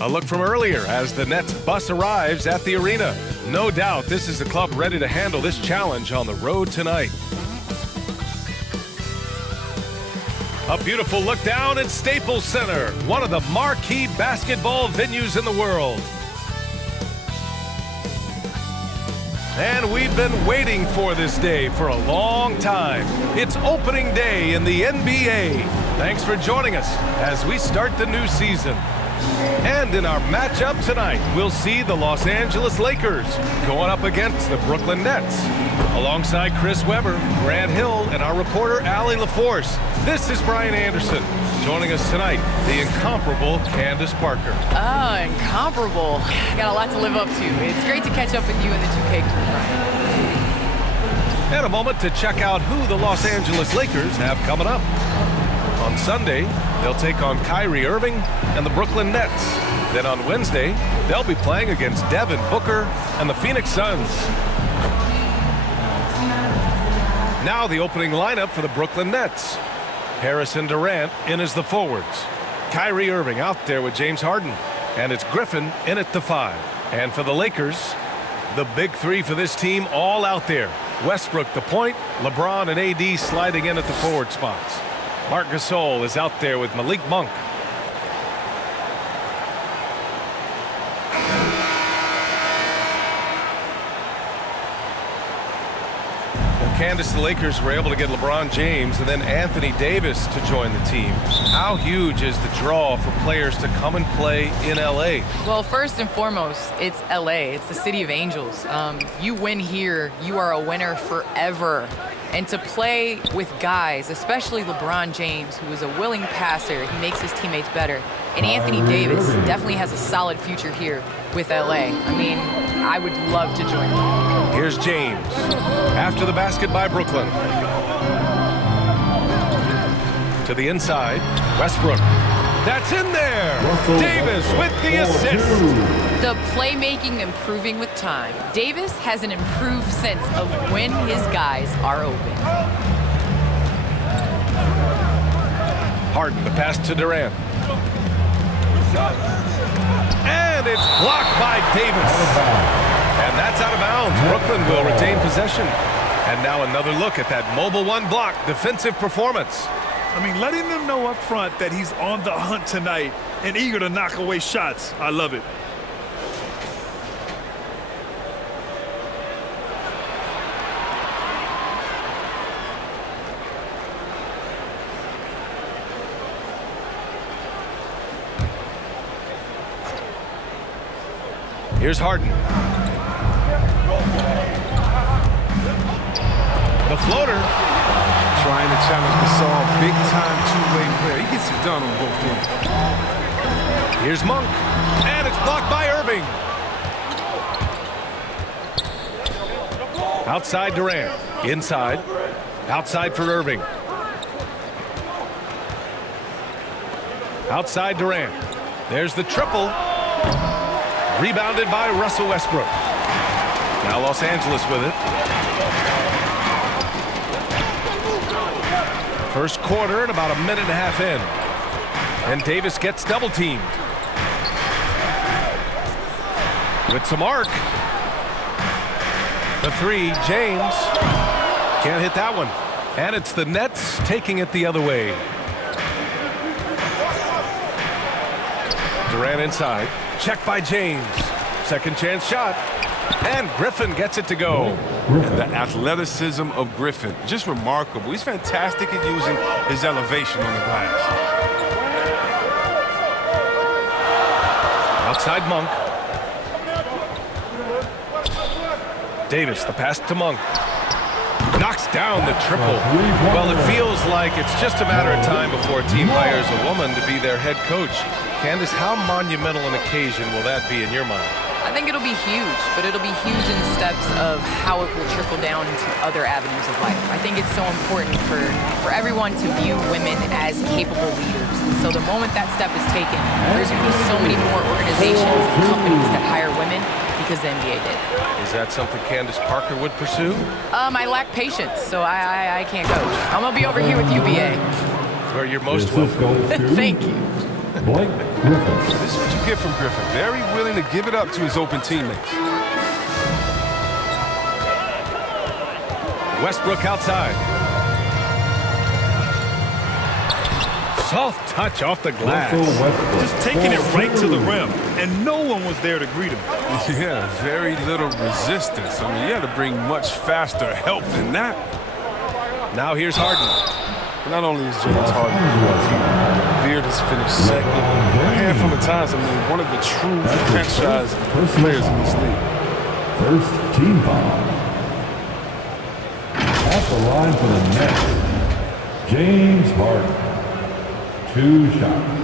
A look from earlier as the Nets bus arrives at the arena. No doubt this is the club ready to handle this challenge on the road tonight. A beautiful look down at Staples Center, one of the marquee basketball venues in the world. And we've been waiting for this day for a long time. It's opening day in the NBA. Thanks for joining us as we start the new season. And in our matchup tonight, we'll see the Los Angeles Lakers going up against the Brooklyn Nets. Alongside Chris Webber, Grant Hill, and our reporter, Allie LaForce, this is Brian Anderson. Joining us tonight, the incomparable Candace Parker. Oh, incomparable. Got a lot to live up to. It's great to catch up with you in the 2K crew, Brian. And a moment to check out who the Los Angeles Lakers have coming up. On Sunday, they'll take on Kyrie Irving and the Brooklyn Nets. Then on Wednesday, they'll be playing against Devin Booker and the Phoenix Suns. Now the opening lineup for the Brooklyn Nets. Harrison Durant in as the forwards. Kyrie Irving out there with James Harden. And it's Griffin in at the 5. And for the Lakers, the big three for this team all out there. Westbrook the point, LeBron and AD sliding in at the forward spots. Marc Gasol is out there with Malik Monk. Candace, the Lakers were able to get LeBron James and then Anthony Davis to join the team. How huge is the draw for players to come and play in LA? Well, first and foremost, it's LA. It's the city of angels. You win here, you are a winner forever. And to play with guys, especially LeBron James, who is a willing passer, he makes his teammates better. And Anthony Davis definitely has a solid future here with LA. I mean, I would love to join them. Here's James. After the basket by Brooklyn. To the inside, Westbrook. That's in there. Davis with the assist. The playmaking improving with time. Davis has an improved sense of when his guys are open. Harden, the pass to Durant. And it's blocked by Davis. And that's out of bounds. Brooklyn will retain possession. And now another look at that mobile one block defensive performance. I mean, letting them know up front that he's on the hunt tonight and eager to knock away shots. I love it. Here's Harden. The floater. Trying to challenge Gasol, big-time two-way player. He gets it done on both ends. Here's Monk, and it's blocked by Irving. Outside Durant, inside, outside for Irving. Outside Durant. There's the triple. Rebounded by Russell Westbrook. Now Los Angeles with it. First quarter and about a minute and a half in. And Davis gets double teamed. With some arc. The three, James. Can't hit that one. And it's the Nets taking it the other way. Durant inside. Check by James. Second chance shot. And Griffin gets it to go. And the athleticism of Griffin, just remarkable. He's fantastic at using his elevation on the glass. Outside Monk. Davis, the pass to Monk. Knocks down the triple. Well, it feels like it's just a matter of time before a team hires a woman to be their head coach. Candace, how monumental an occasion will that be in your mind? I think it'll be huge, but it'll be huge in the steps of how it will trickle down into other avenues of life. I think it's so important for everyone to view women as capable leaders. And so the moment that step is taken, there's going to be so many more organizations and companies that hire women because the NBA did. Is that something Candace Parker would pursue? I lack patience, so I can't coach. I'm going to be over here with UBA. Where you're most welcome. Thank you. Blake Griffin. This is what you get from Griffin. Very willing to give it up to his open teammates. Westbrook outside. Soft touch off the glass. Just taking it right to the rim, and no one was there to greet him. Yeah, very little resistance. I mean, you had to bring much faster help than that. Now here's Harden. Not only is James Harden, Beard has finished second a handful of times. I mean, one of the true franchise players in this league. First team foul. At the line for the Nets, James Harden. 2 shots.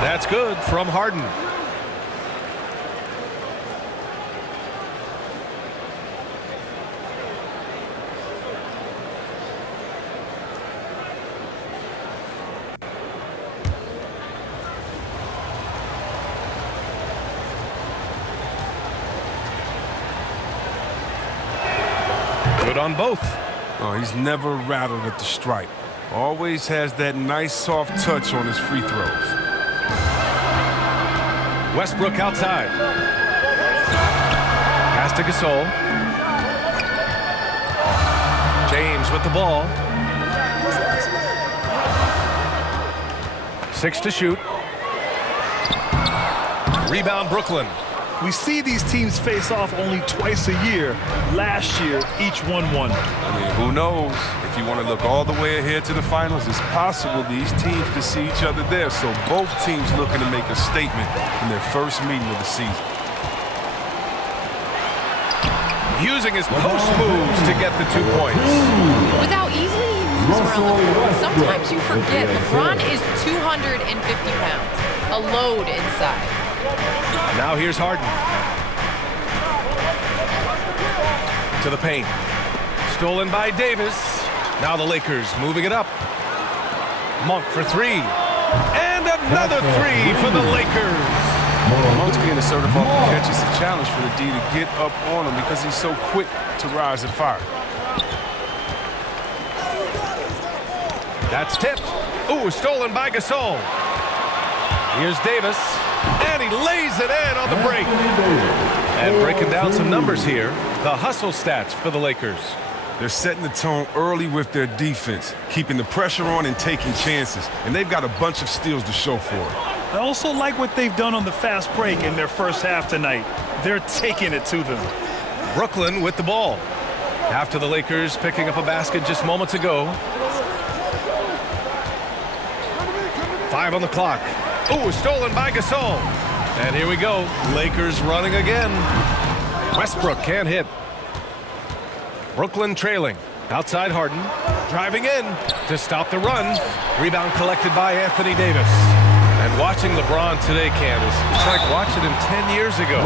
That's good from Harden. Good on both. Oh, he's never rattled at the stripe. Always has that nice soft touch on his free throws. Westbrook outside. Pass to Gasol. James with the ball. 6 to shoot. Rebound Brooklyn. We see these teams face off only twice a year. Last year, each won one. I mean, who knows? If you want to look all the way ahead to the finals, it's possible these teams to see each other there. So both teams looking to make a statement in their first meeting of the season. Using his post moves to get the 2 points. With how easily he moves around the court, sometimes you forget LeBron is 250 pounds, a load inside. Now here's Harden. To the paint. Stolen by Davis. Now the Lakers moving it up. Monk for 3. And another 3 for the Lakers. Monk's being assertive off the catch. It's a challenge for the D to get up on him because he's so quick to rise and fire. That's tipped. Ooh, stolen by Gasol. Here's Davis. And he lays it in on the break. And breaking down some numbers here, the hustle stats for the Lakers. They're setting the tone early with their defense, keeping the pressure on and taking chances. And they've got a bunch of steals to show for it. I also like what they've done on the fast break in their first half tonight. They're taking it to them. Brooklyn with the ball. After the Lakers picking up a basket just moments ago. 5 on the clock. Ooh, stolen by Gasol. And here we go. Lakers running again. Westbrook can't hit. Brooklyn trailing. Outside Harden. Driving in to stop the run. Rebound collected by Anthony Davis. And watching LeBron today, Candace, it's like watching him 10 years ago.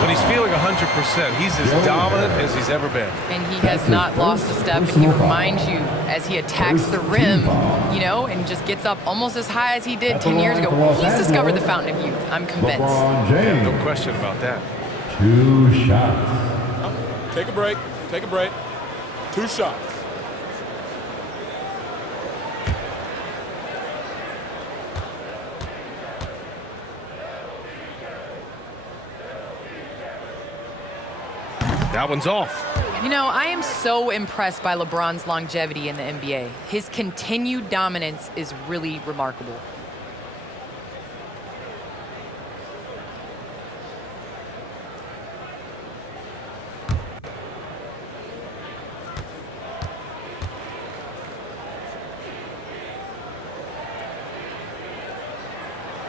When he's feeling 100%, he's as dominant as he's ever been. And he has not lost a step, and he reminds you as he attacks the rim, you know, and just gets up almost as high as he did 10 years ago. He's discovered the fountain of youth. I'm convinced. Yeah, no question about that. 2 shots. Take a break. Take a break. 2 shots. That one's off. You know, I am so impressed by LeBron's longevity in the NBA. His continued dominance is really remarkable.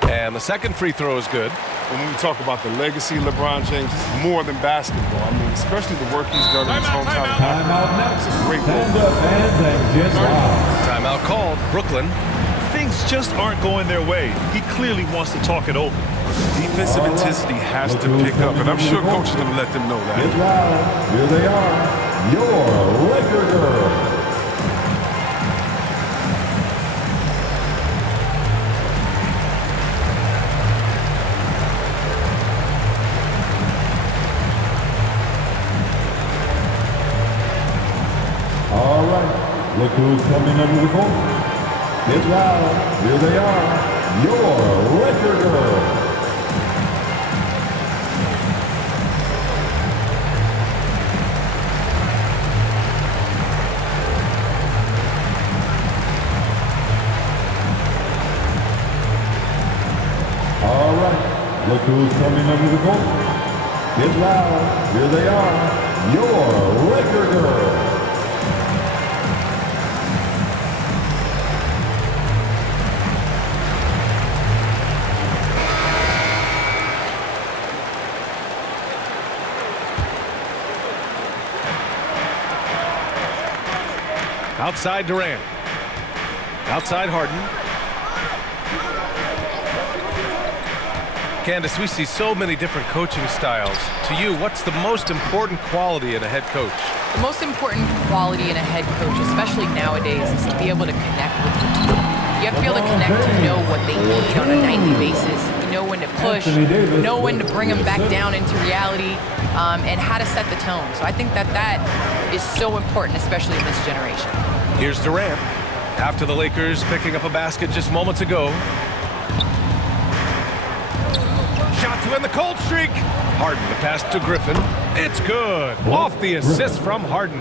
And the second free throw is good. When we talk about the legacy of LeBron James, it's more than basketball. I mean, especially the work he's done in his hometown. Timeout next. It's a great Stand goal. up, fans, and get loud. Timeout called. Brooklyn. Things just aren't going their way. He clearly wants to talk it over. Defensive intensity has to pick up, and I'm sure coach is going to let them know that. Get loud. Here they are. Your Laker girls. who's coming under the court. Get loud. Here they are. Your Laker girls. All right, look who's coming under the court. Get loud. Here they are. Your Laker girls. Outside Durant. Outside Harden. Candace, we see so many different coaching styles. To you, what's the most important quality in a head coach? The most important quality in a head coach, especially nowadays, is to be able to connect with the team. You have to be able to connect to know what they need on a nightly basis. You know when to push, know when to bring them back down into reality, and how to set the tone. So I think that is so important, especially in this generation. Here's Durant. After the Lakers picking up a basket just moments ago. Shot to end the cold streak. Harden the pass to Griffin. It's good. Off the assist from Harden.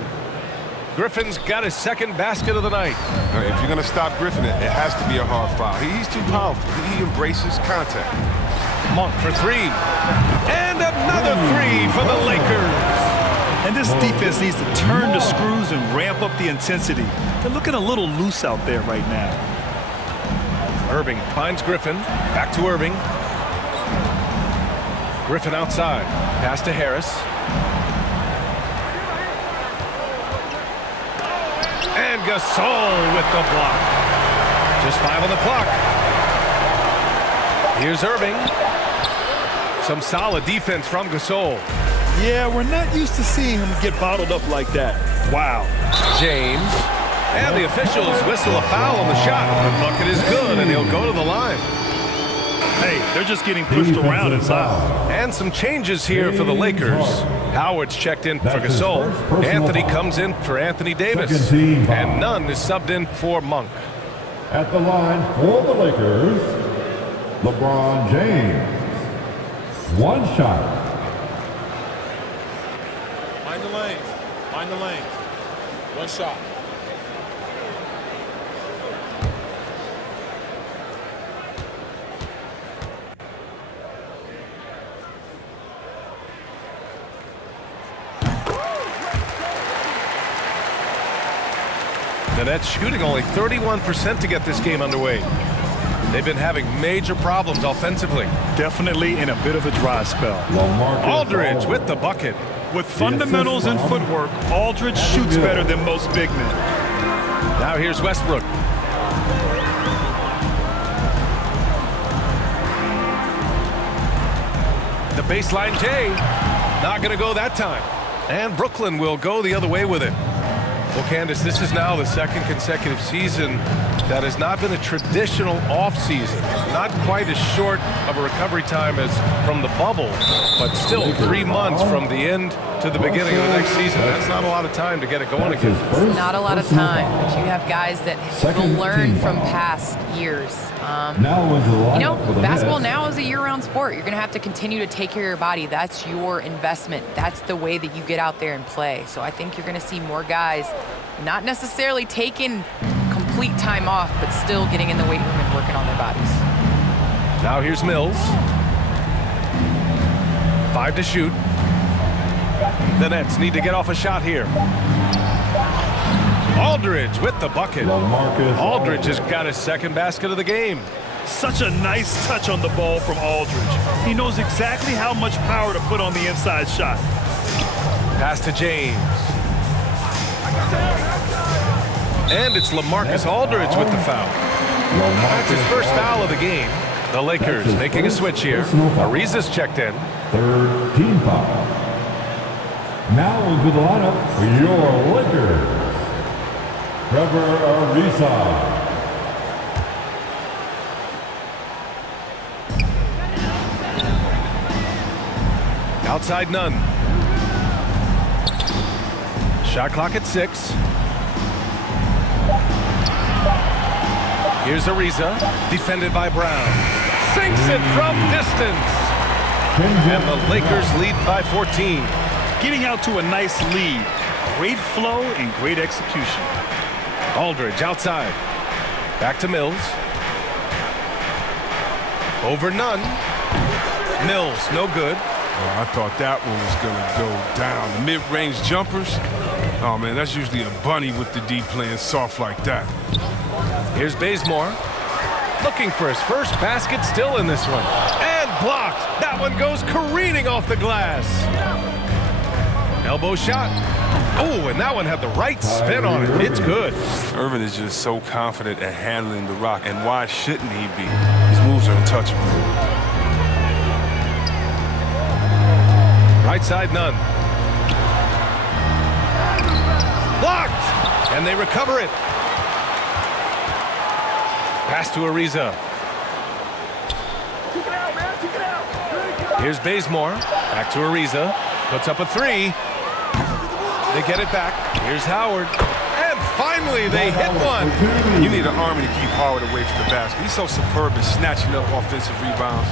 Griffin's got his second basket of the night. If you're going to stop Griffin, it has to be a hard foul. He's too powerful. He embraces contact. Monk for three. And another three for the Lakers. And this defense needs to turn the screws and ramp up the intensity. They're looking a little loose out there right now. Irving finds Griffin. Back to Irving. Griffin outside. Pass to Harris. And Gasol with the block. Just 5 on the clock. Here's Irving. Some solid defense from Gasol. Yeah, we're not used to seeing him get bottled up like that. Wow. James. And the officials whistle a foul on the shot. The bucket is good, and he'll go to the line. Hey, they're just getting pushed around inside. And some changes here for the Lakers. Howard's checked in for Gasol. Anthony comes in for Anthony Davis. And Nunn is subbed in for Monk. At the line for the Lakers, LeBron James. One shot. Mind the lanes. Mind the lanes. One shot. The Nets shooting only 31% to get this game underway. They've been having major problems offensively. Definitely in a bit of a dry spell. Aldridge with the bucket. With fundamentals and footwork, Aldridge shoots better than most big men. Now here's Westbrook. The baseline J. Not going to go that time. And Brooklyn will go the other way with it. Well, Candace, this is now the second consecutive season that has not been a traditional offseason. Not quite as short of a recovery time as from the bubble, but still 3 months from the end to the beginning of the next season. That's not a lot of time to get it going again. It's not a lot of time, but you have guys that will learn from past years. Basketball now is a year-round sport. You're going to have to continue to take care of your body. That's your investment. That's the way that you get out there and play. So I think you're going to see more guys not necessarily taking complete time off, but still getting in the weight room and working on their bodies. Now here's Mills. 5 to shoot. The Nets need to get off a shot here. Aldridge with the bucket. Aldridge has got his second basket of the game. Such a nice touch on the ball from Aldridge. He knows exactly how much power to put on the inside shot. Pass to James. And it's LaMarcus Aldridge with the foul. That's his first foul of the game. The Lakers making a switch here. Ariza's checked in. Third team foul. Now into the lineup for your Lakers. Trevor Ariza. Outside Nunn. Shot clock at 6. Here's Ariza, defended by Brown. Sinks it from distance. And the Lakers lead by 14. Getting out to a nice lead. Great flow and great execution. Aldridge outside. Back to Mills. Over Nunn. Mills, no good. Oh, I thought that one was going to go down. The mid-range jumpers, oh, man, that's usually a bunny with the D playing soft like that. Here's Bazemore. Looking for his first basket, still in this one. And blocked. That one goes careening off the glass. Elbow shot. Oh, and that one had the right spin on it. It's good. Irvin is just so confident at handling the rock, and why shouldn't he be? His moves are untouchable. Right side, Nunn. Blocked! And they recover it. Pass to Ariza. Here's Bazemore. Back to Ariza. Puts up a three. They get it back. Here's Howard. And finally, they hit one. You need an army to keep Howard away from the basket. He's so superb in snatching up offensive rebounds.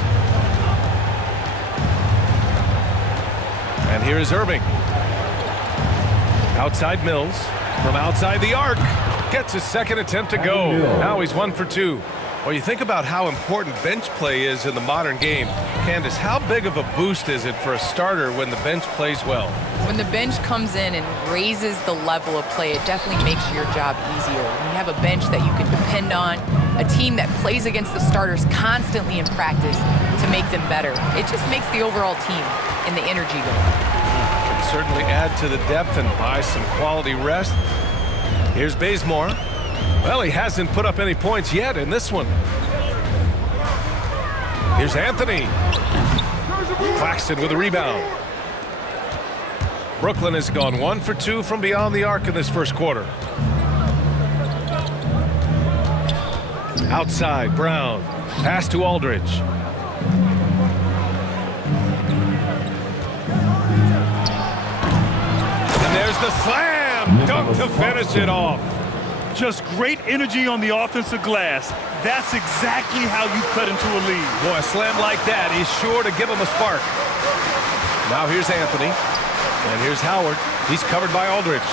And here is Irving. Outside Mills. From outside the arc. Gets his second attempt to go. Now he's 1 for 2. Well, you think about how important bench play is in the modern game. Candace, how big of a boost is it for a starter when the bench plays well? When the bench comes in and raises the level of play, it definitely makes your job easier. When you have a bench that you can depend on, a team that plays against the starters constantly in practice to make them better, it just makes the overall team and the energy go. Can certainly add to the depth and buy some quality rest. Here's Bazemore. Well, he hasn't put up any points yet in this one. Here's Anthony. Claxton with a rebound. Brooklyn has gone 1 for 2 from beyond the arc in this first quarter. Outside, Brown. Pass to Aldridge. And there's the slam. Dunk to finish it off. Just great energy on the offensive glass. That's exactly how you cut into a lead. Boy, a slam like that is sure to give him a spark. Now here's Anthony. And here's Howard. He's covered by Aldridge.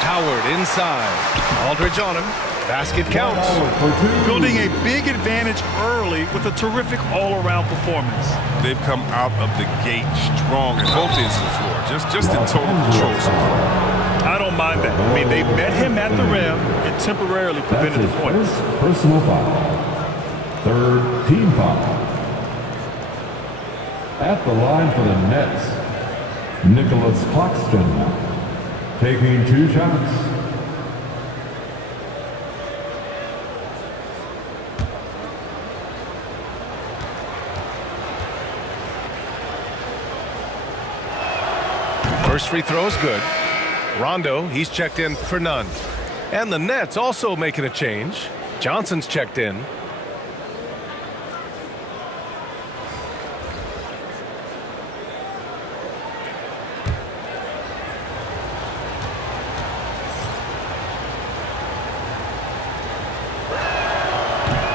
Howard inside. Aldridge on him. Basket counts. Building a big advantage early with a terrific all-around performance. They've come out of the gate strong at both ends of the floor. Just in total control so far. I don't mind that. I mean, they met him at the rim and temporarily prevented the points. Personal foul. Third team foul. At the line for the Nets, Nicholas Claxton, taking 2 shots. First free throw is good. Rondo, he's checked in for none. And the Nets also making a change. Johnson's checked in.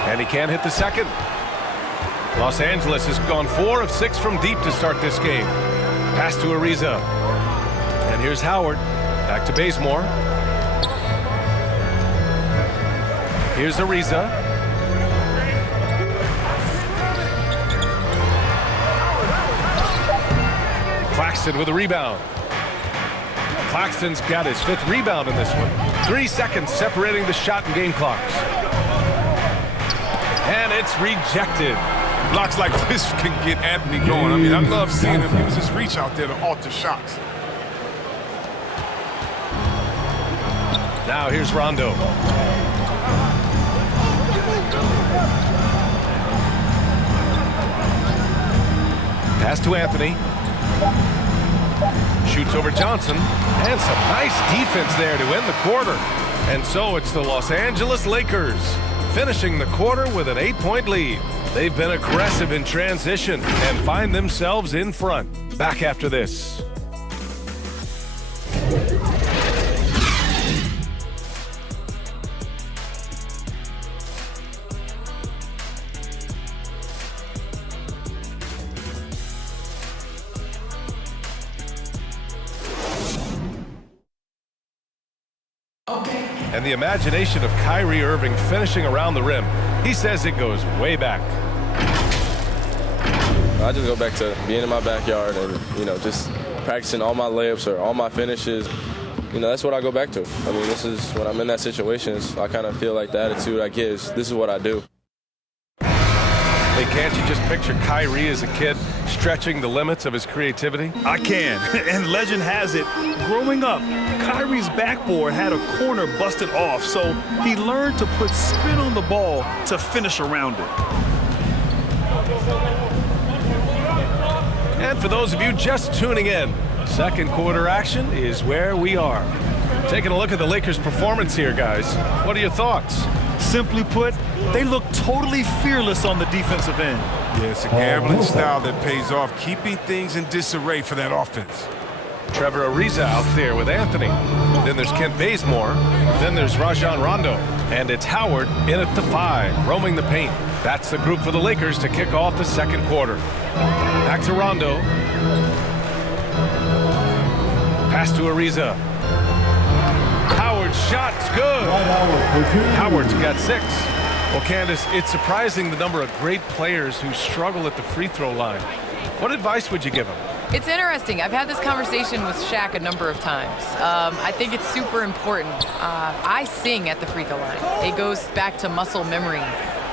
And he can't hit the second. Los Angeles has gone 4 of 6 from deep to start this game. Pass to Ariza. And here's Howard. Back to Bazemore. Here's Ariza. Claxton with a rebound. Claxton's got his 5th rebound in this one. 3 seconds separating the shot and game clocks. And it's rejected. Blocks like this can get Anthony going. I mean, I love seeing him use his reach out there to alter shots. Now here's Rondo. Pass to Anthony. Shoots over Johnson. And some nice defense there to end the quarter. And so it's the Los Angeles Lakers finishing the quarter with an 8-point lead. They've been aggressive in transition and find themselves in front. Back after this. and the imagination of Kyrie Irving finishing around the rim. He says it goes way back. I just go back to being in my backyard and, just practicing all my layups or all my finishes. That's what I go back to. I mean, this is when I'm in that situation, I kind of feel like the attitude I get is this is what I do. Hey, can't you just picture Kyrie as a kid stretching the limits of his creativity? I can. And legend has it, growing up, Kyrie's backboard had a corner busted off, so he learned to put spin on the ball to finish around it. And for those of you just tuning in, second quarter action is where we are. Taking a look at the Lakers' performance here, guys. What are your thoughts? Simply put, they look totally fearless on the defensive end. Yeah, it's a gambling style that pays off, keeping things in disarray for that offense. Trevor Ariza out there with Anthony. Then there's Kent Bazemore. Then there's Rajon Rondo. And it's Howard in at the 5, roaming the paint. That's the group for the Lakers to kick off the second quarter. Back to Rondo. Pass to Ariza. Howard's shot's good. Howard's got 6. Well, Candace, it's surprising the number of great players who struggle at the free throw line. What advice would you give them? It's interesting. I've had this conversation with Shaq a number of times. I think it's super important. I sing at the free throw line. It goes back to muscle memory.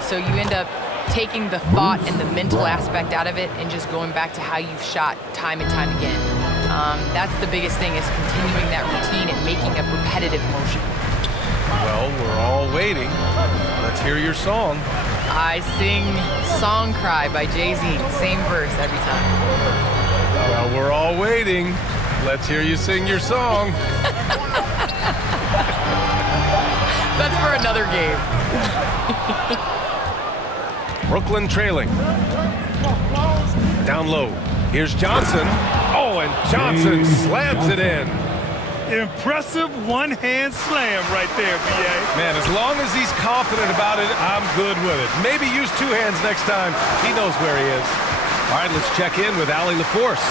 So you end up taking the thought and the mental aspect out of it and just going back to how you've shot time and time again. That's the biggest thing, is continuing that routine and making a repetitive motion. Well, we're all waiting. Let's hear your song. I sing Song Cry by Jay-Z, same verse every time. Well, we're all waiting. Let's hear you sing your song. That's for another game. Brooklyn trailing. Down low. Here's Johnson. Oh, and Johnson slams it in. Impressive one-hand slam right there, B.A. Man, as long as he's confident about it, I'm good with it. Maybe use 2 hands next time. He knows where he is. All right, let's check in with Allie LaForce.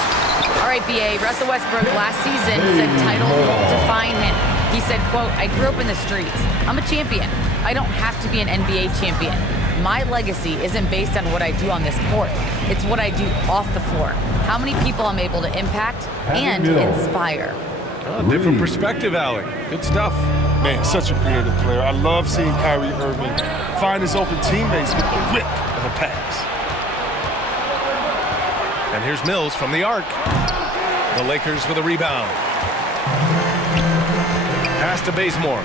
All right, B.A. Russell Westbrook last season said titles won't define him. He said, quote, "I grew up in the streets. I'm a champion. I don't have to be an NBA champion. My legacy isn't based on what I do on this court. It's what I do off the floor. How many people I'm able to impact and inspire." Oh, different perspective, Allie. Good stuff. Man, such a creative player. I love seeing Kyrie Irving find his open teammates with the whip of a pass. And here's Mills from the arc. The Lakers with a rebound. Pass to Bazemore.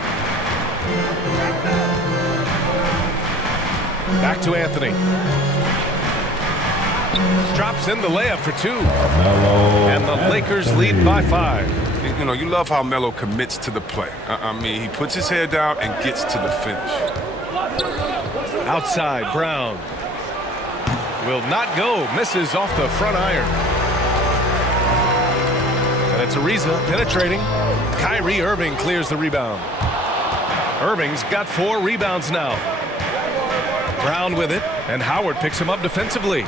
Back to Anthony. Drops in the layup for 2. And the Lakers lead by 5. You love how Melo commits to the play. I mean, he puts his head down and gets to the finish. Outside, Brown. Will not go. Misses off the front iron. And it's Ariza penetrating. Kyrie Irving clears the rebound. Irving's got 4 rebounds now. Brown with it, and Howard picks him up defensively.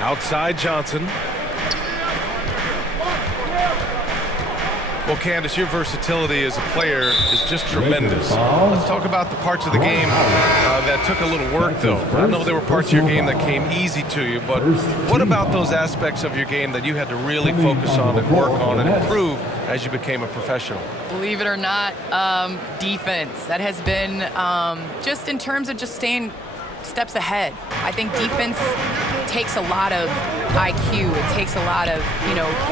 Outside, Johnson. Well, Candace, your versatility as a player is just tremendous. Let's talk about the parts of the game that took a little work, though. I know there were parts of your game that came easy to you, but what about those aspects of your game that you had to really focus on and work on and improve as you became a professional? Believe it or not, defense. That has been just in terms of just staying steps ahead. I think defense takes a lot of IQ. It takes a lot of,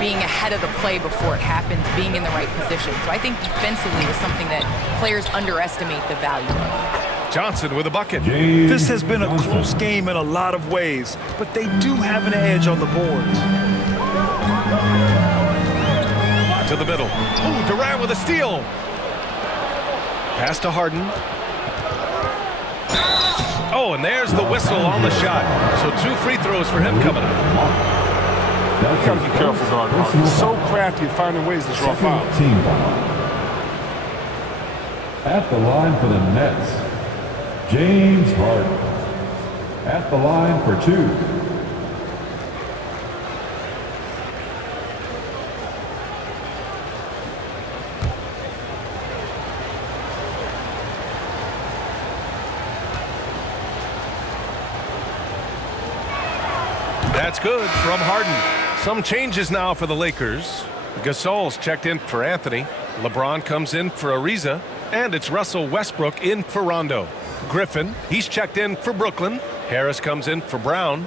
being ahead of the play before it happens, being in the right position. So I think defensively is something that players underestimate the value of. Johnson with a bucket. This has been a close game in a lot of ways, but they do have an edge on the boards. To the middle. Ooh, Durant with a steal. Pass to Harden. Oh, and there's the whistle on the shot. So 2 free throws for him coming up. You gotta be careful, guard. He's so crafty at finding ways to draw fouls. At the line for the Nets, James Harden. At the line for 2. That's good from Harden. Some changes now for the Lakers. Gasol's checked in for Anthony. LeBron comes in for Ariza. And it's Russell Westbrook in for Rondo. Griffin, he's checked in for Brooklyn. Harris comes in for Brown.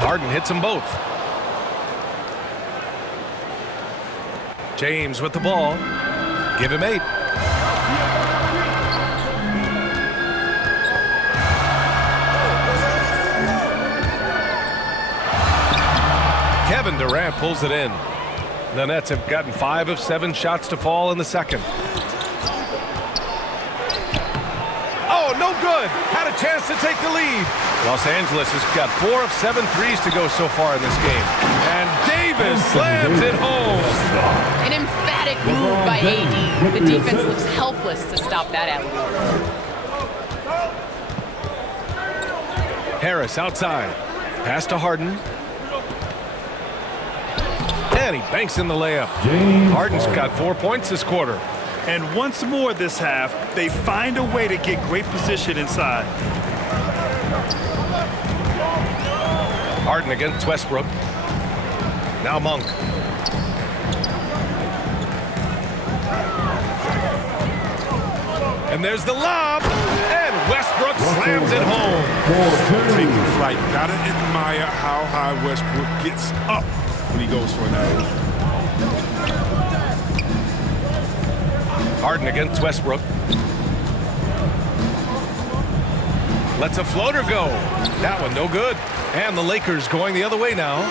Harden hits them both. James with the ball. Give him 8. Kevin Durant pulls it in. The Nets have gotten 5 of 7 shots to fall in the second. Oh, no good. Had a chance to take the lead. Los Angeles has got 4 of 7 threes to go so far in this game. And Davis slams it home. An emphatic move by AD. The defense looks helpless to stop that alley-oop. Harris outside. Pass to Harden. And he banks in the layup. Harden's got 4 points this quarter. And once more this half, they find a way to get great position inside. Harden against Westbrook. Now Monk. And there's the lob. And Westbrook slams it home. Taking flight. Gotta admire how high Westbrook gets up when he goes for an alley. Harden against Westbrook. Lets a floater go. That one no good. And the Lakers going the other way now.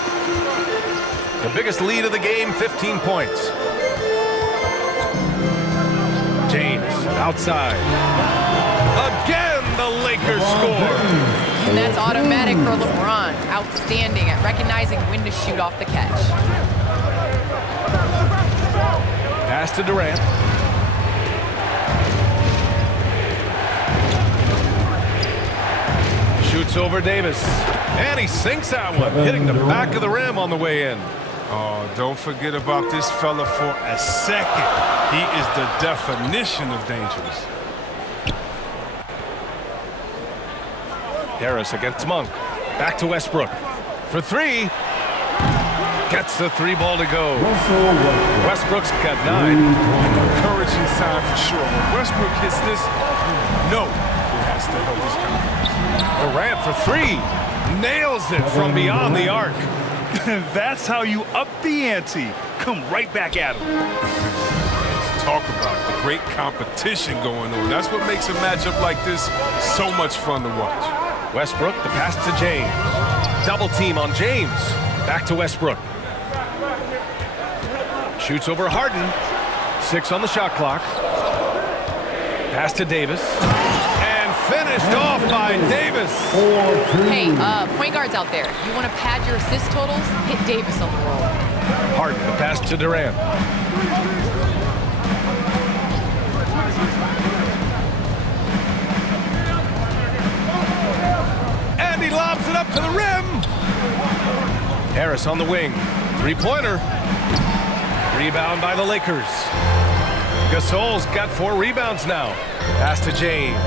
The biggest lead of the game, 15 points. James outside. Again, the Lakers score. And that's automatic for LeBron. Outstanding at recognizing when to shoot off the catch. Pass to Durant. Shoots over Davis. And he sinks that one, hitting the back of the rim on the way in. Oh, don't forget about this fella for a second. He is the definition of dangerous. Harris against Monk. Back to Westbrook. For 3. Gets the 3 ball to go. Westbrook's got 9. An encouraging sign for sure. When Westbrook hits this, no, it has to help his confidence. Durant for 3. Nails it from beyond the arc. That's how you up the ante. Come right back at him. Talk about the great competition going on. That's what makes a matchup like this so much fun to watch. Westbrook, the pass to James. Double team on James. Back to Westbrook. Shoots over Harden. 6 on the shot clock. Pass to Davis. And finished off by Davis. Hey, point guards out there. You want to pad your assist totals? Hit Davis on the roll. Harden, the pass to Durant. And he lobs it up to the rim. Harris on the wing. 3-pointer. Rebound by the Lakers. Gasol's got 4 rebounds now. Pass to James.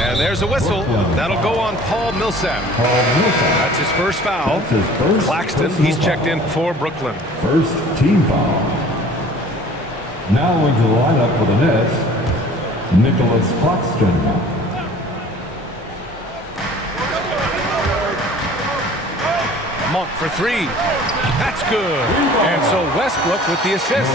And there's a whistle. That'll go on Paul Millsap. That's his first foul. Claxton, he's checked in for Brooklyn. First team foul. Now into the lineup for the Nets, Nicholas Claxton. Monk for 3. That's good. And so Westbrook with the assist.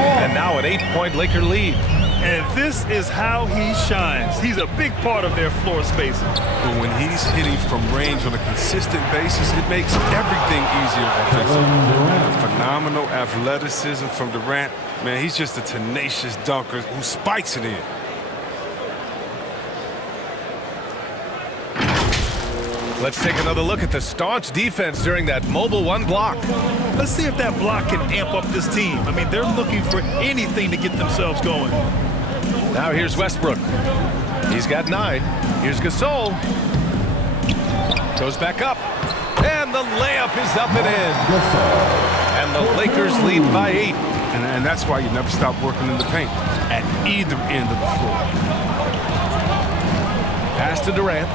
And now an 8-point Laker lead. And this is how he shines. He's a big part of their floor spacing. But when he's hitting from range on a consistent basis, it makes everything easier offensively. Phenomenal athleticism from Durant. Man, he's just a tenacious dunker who spikes it in. Let's take another look at the staunch defense during that mobile 1 block. Let's see if that block can amp up this team. I mean, they're looking for anything to get themselves going. Now here's Westbrook. He's got 9. Here's Gasol. Goes back up. And the layup is up and in. And the Lakers lead by 8. And that's why you never stop working in the paint at either end of the floor. Pass to Durant.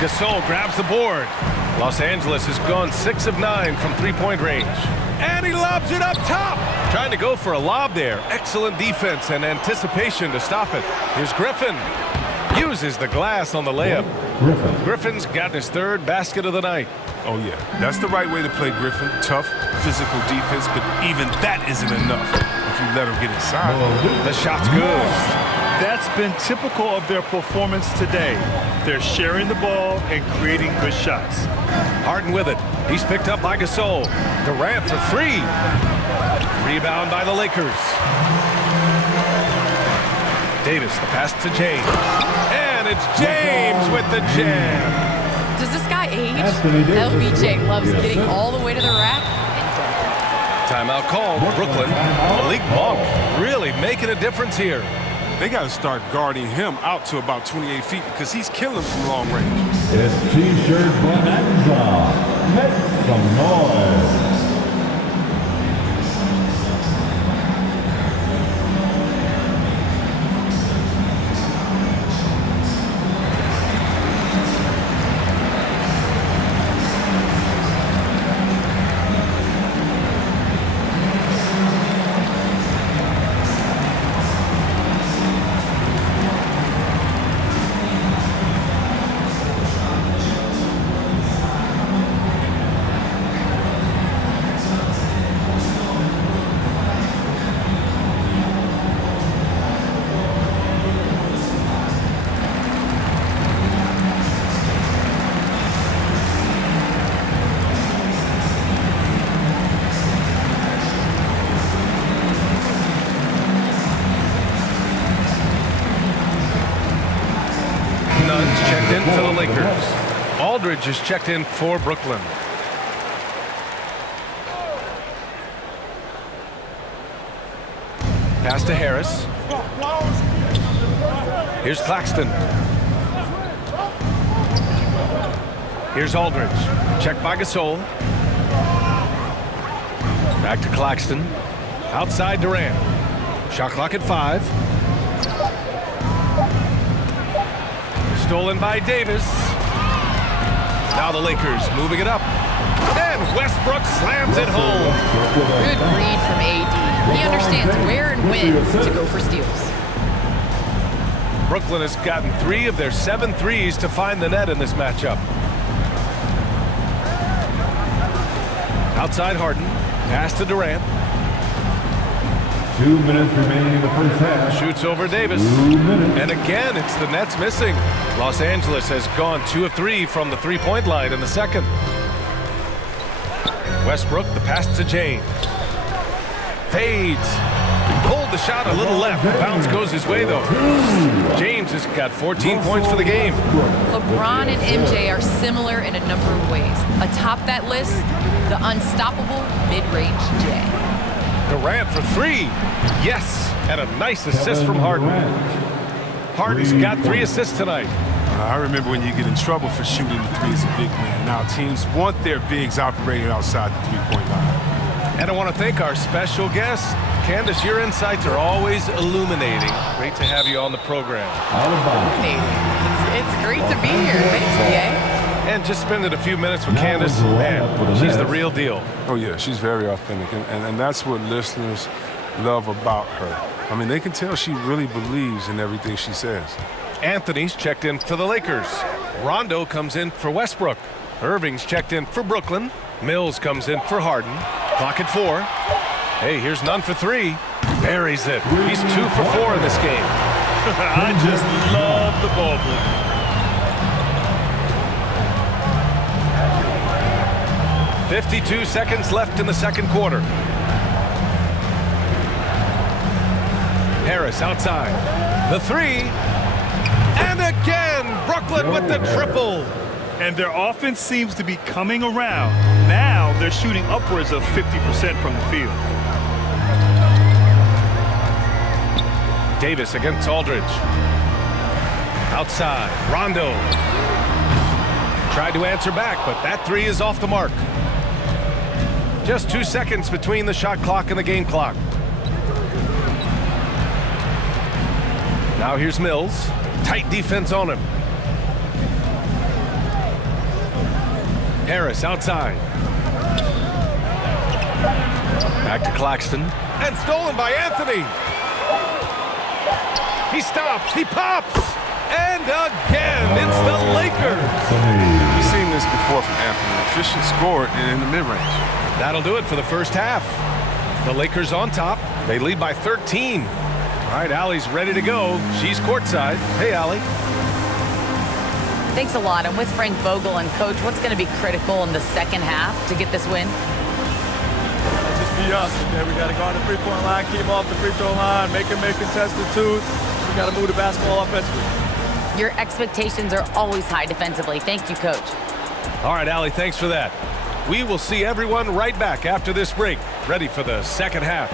Gasol grabs the board. Los Angeles has gone 6 of 9 from three-point range. And he lobs it up top. Trying to go for a lob there. Excellent defense and anticipation to stop it. Here's Griffin. Uses the glass on the layup. Griffin's gotten his 3rd basket of the night. Oh, yeah. That's the right way to play Griffin. Tough, physical defense, but even that isn't enough if you let him get inside. The shot's good. That's been typical of their performance today. They're sharing the ball and creating good shots. Harden with it. He's picked up by Gasol. Durant for 3. Rebound by the Lakers. Davis, the pass to James. And it's James with the jam. Does this guy age? LBJ loves getting all the way to the rack. Timeout called. Brooklyn. Malik Monk really making a difference here. They got to start guarding him out to about 28 feet because he's killing from long range. It's T-shirt Bonanza. Make some noise. Checked in for the Lakers. Aldridge is checked in for Brooklyn. Pass to Harris. Here's Claxton. Here's Aldridge. Checked by Gasol. Back to Claxton. Outside Durant. Shot clock at 5. Stolen by Davis. Now the Lakers moving it up. And Westbrook slams it home. Good read from AD. He understands where and when to go for steals. Brooklyn has gotten 3 of their 7 threes to find the net in this matchup. Outside Harden. Pass to Durant. 2 minutes remaining in the first half. Shoots over Davis. 2 minutes. And again, it's the Nets missing. Los Angeles has gone 2 of 3 from the three-point line in the second. Westbrook, the pass to James. Fades. Pulled the shot a little left. The bounce goes his way, though. James has got 14 points for the game. LeBron and MJ are similar in a number of ways. Atop that list, the unstoppable mid-range J. Durant for 3. Yes, and a nice assist from Harden. Harden's got 3 assists tonight. I remember when you get in trouble for shooting the 3 as a big man. Now teams want their bigs operating outside the three-point line. And I want to thank our special guest. Candace, your insights are always illuminating. Great to have you on the program. It's great to be here. Thanks, BA. And just spending a few minutes with Candace, man, she's the real deal. Oh, yeah, she's very authentic, and that's what listeners love about her. I mean, they can tell she really believes in everything she says. Anthony's checked in for the Lakers. Rondo comes in for Westbrook. Irving's checked in for Brooklyn. Mills comes in for Harden. Clock at 4. Hey, here's none for 3. Buries it. He's 2 for 4 in this game. I just love the ball movement. 52 seconds left in the second quarter. Harris outside. The 3. And again, Brooklyn with the triple. And their offense seems to be coming around. Now they're shooting upwards of 50% from the field. Davis against Aldridge. Outside, Rondo. Tried to answer back, but that three is off the mark. Just 2 seconds between the shot clock and the game clock. Now here's Mills. Tight defense on him. Harris outside. Back to Claxton. And stolen by Anthony. He stops. He pops. And again, it's the Lakers. We've seen this before from Anthony. Efficient score in the mid-range. That'll do it for the first half. The Lakers on top. They lead by 13. All right, Allie's ready to go. She's courtside. Hey, Allie. Thanks a lot. I'm with Frank Vogel. And, Coach, what's going to be critical in the second half to get this win? Just be us. Okay? We got to go on the three-point line, keep off the free throw line, make contested twos. We got to move the basketball offensively. Your expectations are always high defensively. Thank you, Coach. All right, Allie, thanks for that. We will see everyone right back after this break, ready for the second half.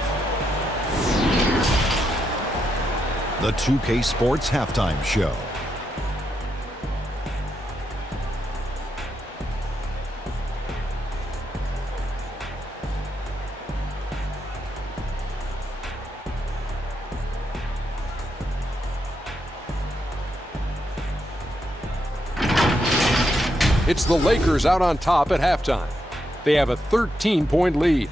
The 2K Sports Halftime Show. It's the Lakers out on top at halftime. They have a 13-point lead.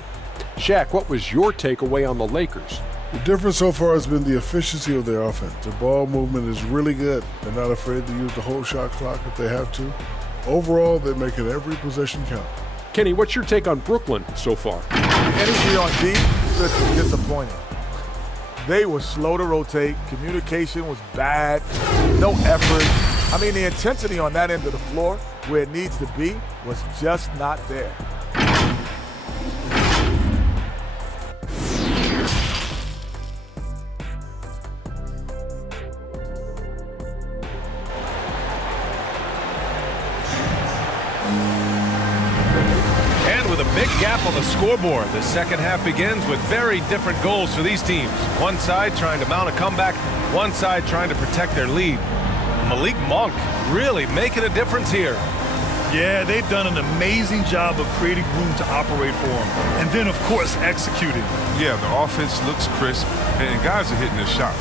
Shaq, what was your takeaway on the Lakers? The difference so far has been the efficiency of their offense. The ball movement is really good. They're not afraid to use the whole shot clock if they have to. Overall, they're making every possession count. Kenny, what's your take on Brooklyn so far? The energy on D is disappointing. They were slow to rotate. Communication was bad. No effort. I mean, the intensity on that end of the floor, where it needs to be, was just not there. And with a big gap on the scoreboard, the second half begins with very different goals for these teams. One side trying to mount a comeback, one side trying to protect their lead. Malik Monk really making a difference here. Yeah, they've done an amazing job of creating room to operate for him. And then, of course, executing. Yeah, the offense looks crisp, and guys are hitting their shots.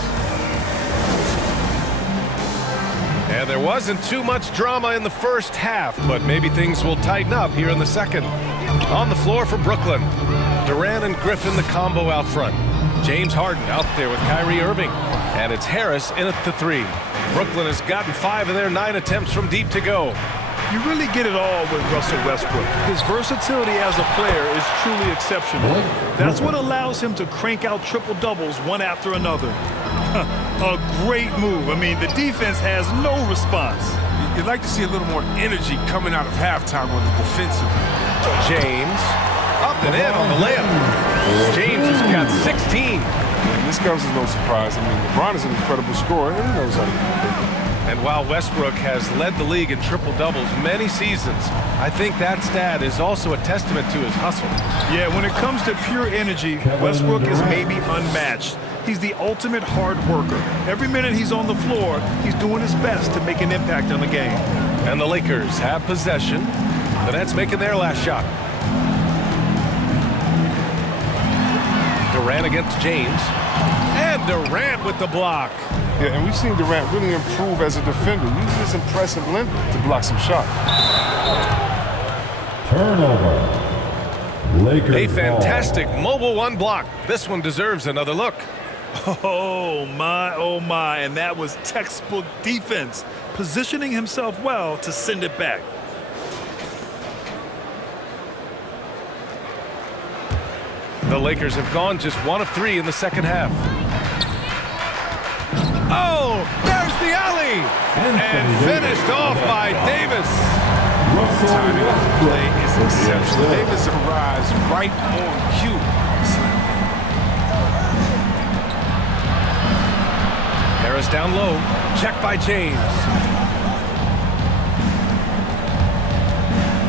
And there wasn't too much drama in the first half, but maybe things will tighten up here in the second. On the floor for Brooklyn, Durant and Griffin the combo out front. James Harden out there with Kyrie Irving. And it's Harris in at the three. Brooklyn has gotten 5 of their 9 attempts from deep to go. You really get it all with Russell Westbrook. His versatility as a player is truly exceptional. That's what allows him to crank out triple-doubles one after another. A great move. I mean, the defense has no response. You'd like to see a little more energy coming out of halftime on the defensive. James up and in on the layup. James has got 16. And this comes as no surprise. I mean, LeBron is an incredible scorer, and he knows how to do it. And while Westbrook has led the league in triple-doubles many seasons, I think that stat is also a testament to his hustle. Yeah, when it comes to pure energy, Westbrook is maybe unmatched. He's the ultimate hard worker. Every minute he's on the floor, he's doing his best to make an impact on the game. And the Lakers have possession. The Nets making their last shot. Durant against James. And Durant with the block. Yeah, and we've seen Durant really improve as a defender, using his impressive length to block some shots. Turnover. Lakers a fantastic mobile one block. This one deserves another look. Oh my, and that was textbook defense, positioning himself well to send it back. The Lakers have gone just 1 of 3 in the second half. Oh, there's the alley! And finished off by Davis. Timing of the play is exceptional. Davis arrives right on cue. Harris down low. Check by James.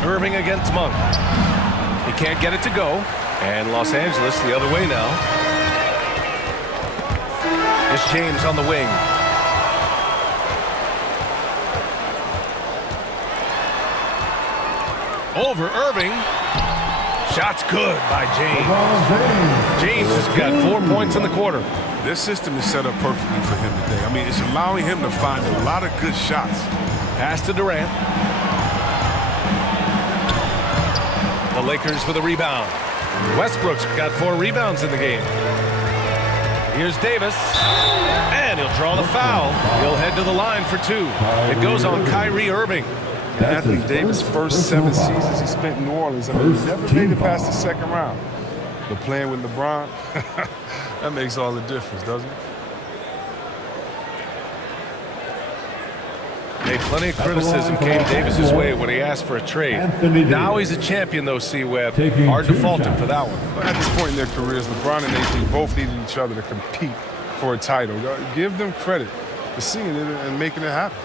Irving against Monk. He can't get it to go. And Los Angeles the other way now. Here's James on the wing. Over Irving. Shot's good by James. James has got 4 points in the quarter. This system is set up perfectly for him today. I mean, it's allowing him to find a lot of good shots. Pass to Durant. The Lakers with a rebound. Westbrook's got 4 rebounds in the game. Here's Davis. And he'll draw the foul. He'll head to the line for 2. It goes on Kyrie Irving. Anthony Davis' first 7 seasons he spent in New Orleans, I mean, he never made it past the second round. But playing with LeBron, that makes all the difference, doesn't it? Hey, plenty of criticism came Davis's way when he asked for a trade. Now he's a champion, though, C-Web. Hard to fault him for that one. But at this point in their careers, LeBron and AD both needed each other to compete for a title. Give them credit for seeing it and making it happen.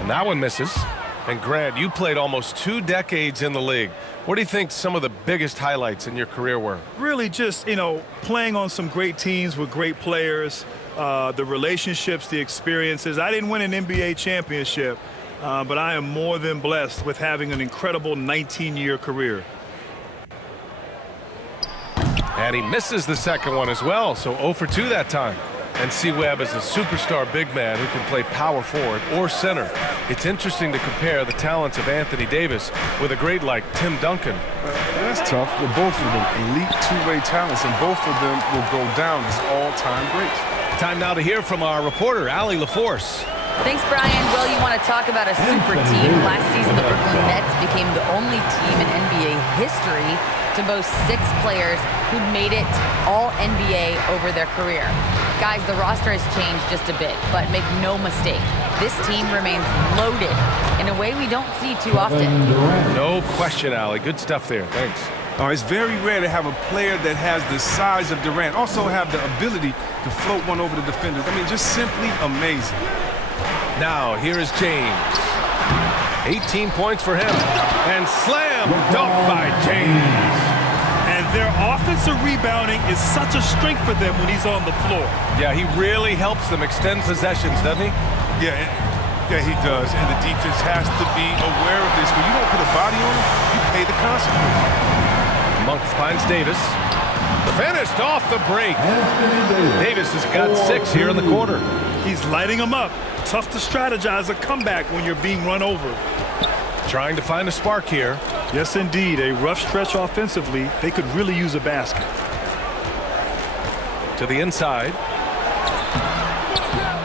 And that one misses. And Grant, you played almost 2 decades in the league. What do you think some of the biggest highlights in your career were? Really just, playing on some great teams with great players, the relationships, the experiences. I didn't win an NBA championship, but I am more than blessed with having an incredible 19-year career. And he misses the second one as well, so 0 for 2 that time. And C-Web is a superstar big man who can play power forward or center. It's interesting to compare the talents of Anthony Davis with a great like Tim Duncan. That's tough, but both of them elite two-way talents, and both of them will go down as all-time greats. Time now to hear from our reporter, Allie LaForce. Thanks, Brian. Well, you want to talk about a super team. Last season, the Brooklyn Nets became the only team in NBA history to boast 6 players who'd made it all NBA over their career. Guys, the roster has changed just a bit, but make no mistake, this team remains loaded in a way we don't see too often. No question, Allie. Good stuff there. Thanks. It's very rare to have a player that has the size of Durant, also have the ability to float one over the defenders. I mean, just simply amazing. Now, here is James. 18 points for him. And slam dunk by James. And their offensive rebounding is such a strength for them when he's on the floor. Yeah, he really helps them extend possessions, doesn't he? Yeah, he does. And the defense has to be aware of this. When you don't put a body on it, you pay the consequences. Monk finds Davis. Finished off the break. Davis has got 6 here in the quarter. He's lighting them up. Tough to strategize a comeback when you're being run over. Trying to find a spark here. Yes, indeed. A rough stretch offensively. They could really use a basket. To the inside.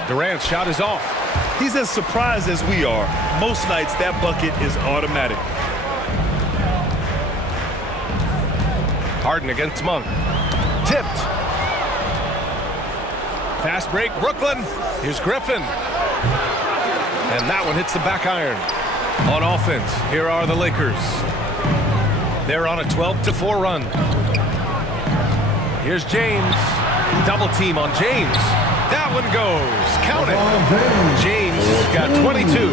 Durant's shot is off. He's as surprised as we are. Most nights, that bucket is automatic. Harden against Monk. Tipped. Fast break, Brooklyn. Here's Griffin. And that one hits the back iron. On offense, here are the Lakers. They're on a 12-4 run. Here's James. Double team on James. That one goes. Count it. James has got 22.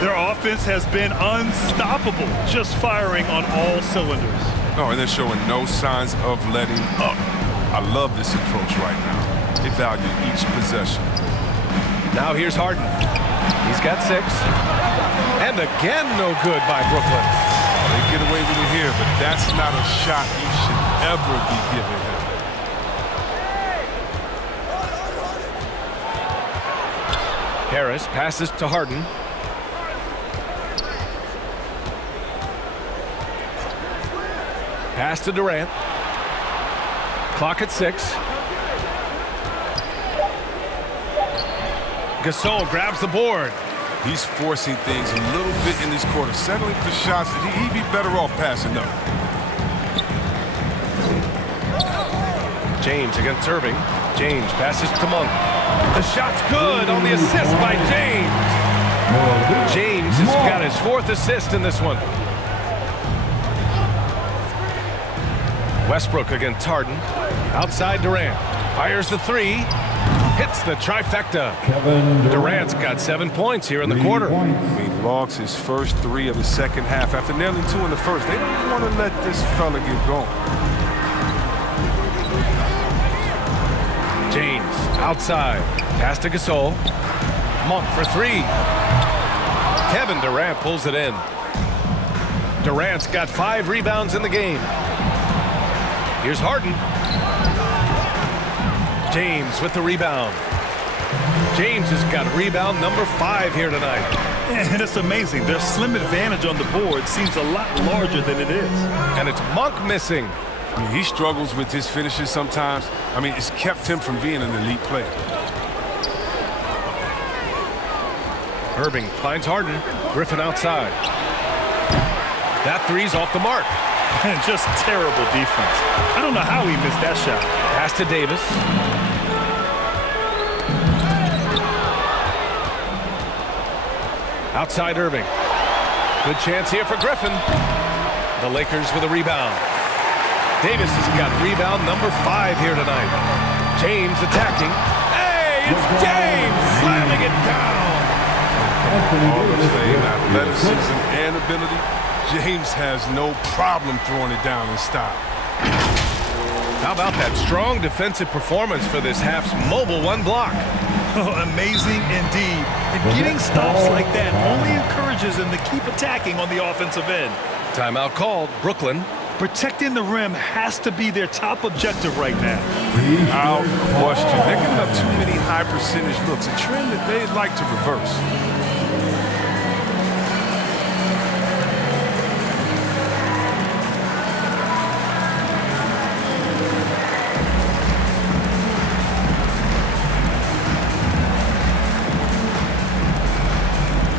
Their offense has been unstoppable, just firing on all cylinders. And they're showing no signs of letting up. I love this approach right now. They value each possession. Now here's Harden. He's got 6. And again, no good by Brooklyn. They get away with it here, but that's not a shot you should ever be giving him. Harris passes to Harden. Pass to Durant. Clock at 6. Gasol grabs the board. He's forcing things a little bit in this quarter, settling for shots that he'd be better off passing up. James against Irving. James passes to Monk. The shot's good on the assist by James. James has got his 4th assist in this one. Westbrook against Harden. Outside Durant. Fires the three. Hits the trifecta. Durant's got 7 points here in the quarter. He logs his first 3 of the second half after nearly 2 in the first. They don't want to let this fella get going. James outside. Pass to Gasol. Monk for 3. Kevin Durant pulls it in. Durant's got 5 rebounds in the game. Here's Harden. James with the rebound. James has got rebound number 5 here tonight. And it's amazing. Their slim advantage on the board seems a lot larger than it is. And it's Monk missing. I mean, he struggles with his finishes sometimes. I mean, it's kept him from being an elite player. Irving finds Harden. Griffin outside. That 3's off the mark. And just terrible defense. I don't know how he missed that shot. Pass to Davis. Outside Irving. Good chance here for Griffin. The Lakers with a rebound. Davis has got rebound number 5 here tonight. James attacking. Hey, it's James slamming it down. All the same athleticism and ability, James has no problem throwing it down in style. How about that strong defensive performance for this half's mobile 1 block? Oh, amazing indeed. And getting stops like that only encourages them to keep attacking on the offensive end. Timeout called. Brooklyn. Protecting the rim has to be their top objective right now. Without question. They're giving up too many high percentage looks, a trend that they'd like to reverse.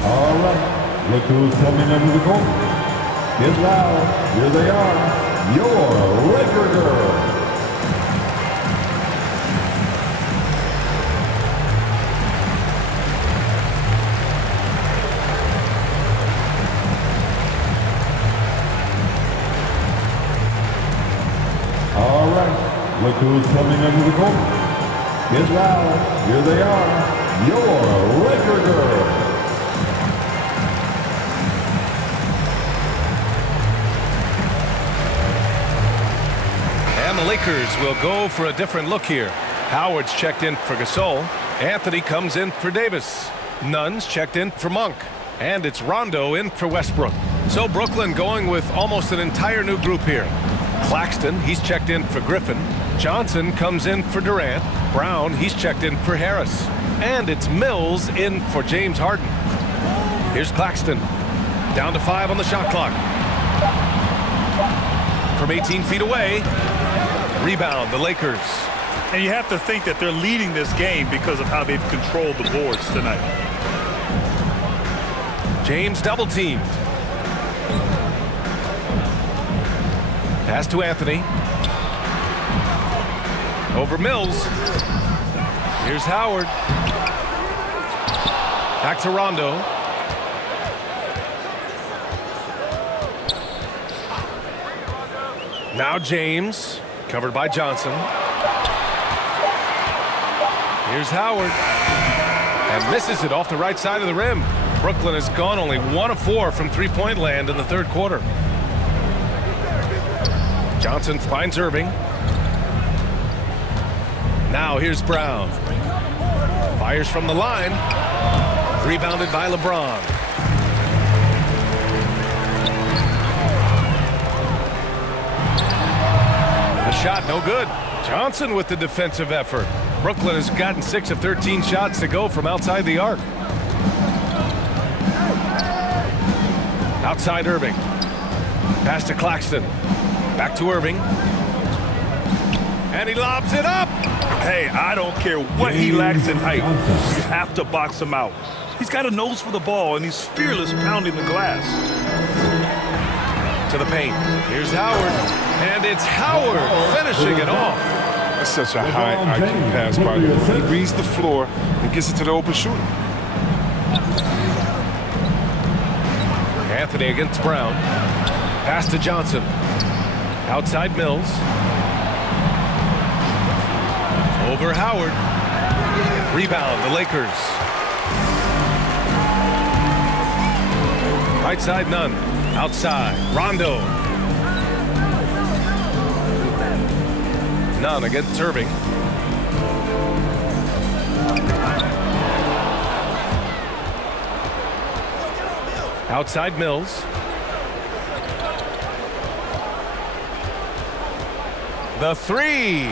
All right, look who's coming under the goal. Get loud, here they are, your Laker girls. All right, look who's coming under the goal. Get loud, here they are, your Laker girls. And the Lakers will go for a different look here. Howard's checked in for Gasol. Anthony comes in for Davis. Nunn's checked in for Monk. And it's Rondo in for Westbrook. So Brooklyn going with almost an entire new group here. Claxton, he's checked in for Griffin. Johnson comes in for Durant. Brown, he's checked in for Harris. And it's Mills in for James Harden. Here's Claxton. Down to 5 on the shot clock. From 18 feet away. Rebound, the Lakers. And you have to think that they're leading this game because of how they've controlled the boards tonight. James double teamed. Pass to Anthony. Over Mills. Here's Howard. Back to Rondo. Now James. Covered by Johnson. Here's Howard. And misses it off the right side of the rim. Brooklyn has gone only 1 of 4 from three-point land in the third quarter. Johnson finds Irving. Now here's Brown. Fires from the line. Rebounded by LeBron. The shot no good. Johnson with the defensive effort. Brooklyn has gotten 6 of 13 shots to go from outside the arc. Outside Irving. Pass to Claxton. Back to Irving. And he lobs it up. Hey, I don't care what he lacks in height. You have to box him out. He's got a nose for the ball, and he's fearless pounding the glass. To the paint. Here's Howard. And it's Howard finishing it off. That's such a high IQ pass by the way. He reads the floor and gets it to the open shooter. Anthony against Brown. Pass to Johnson. Outside Mills. Over Howard. Rebound, the Lakers. Right side, Nunn. Outside, Rondo. Nunn against Irving. Outside Mills. The three.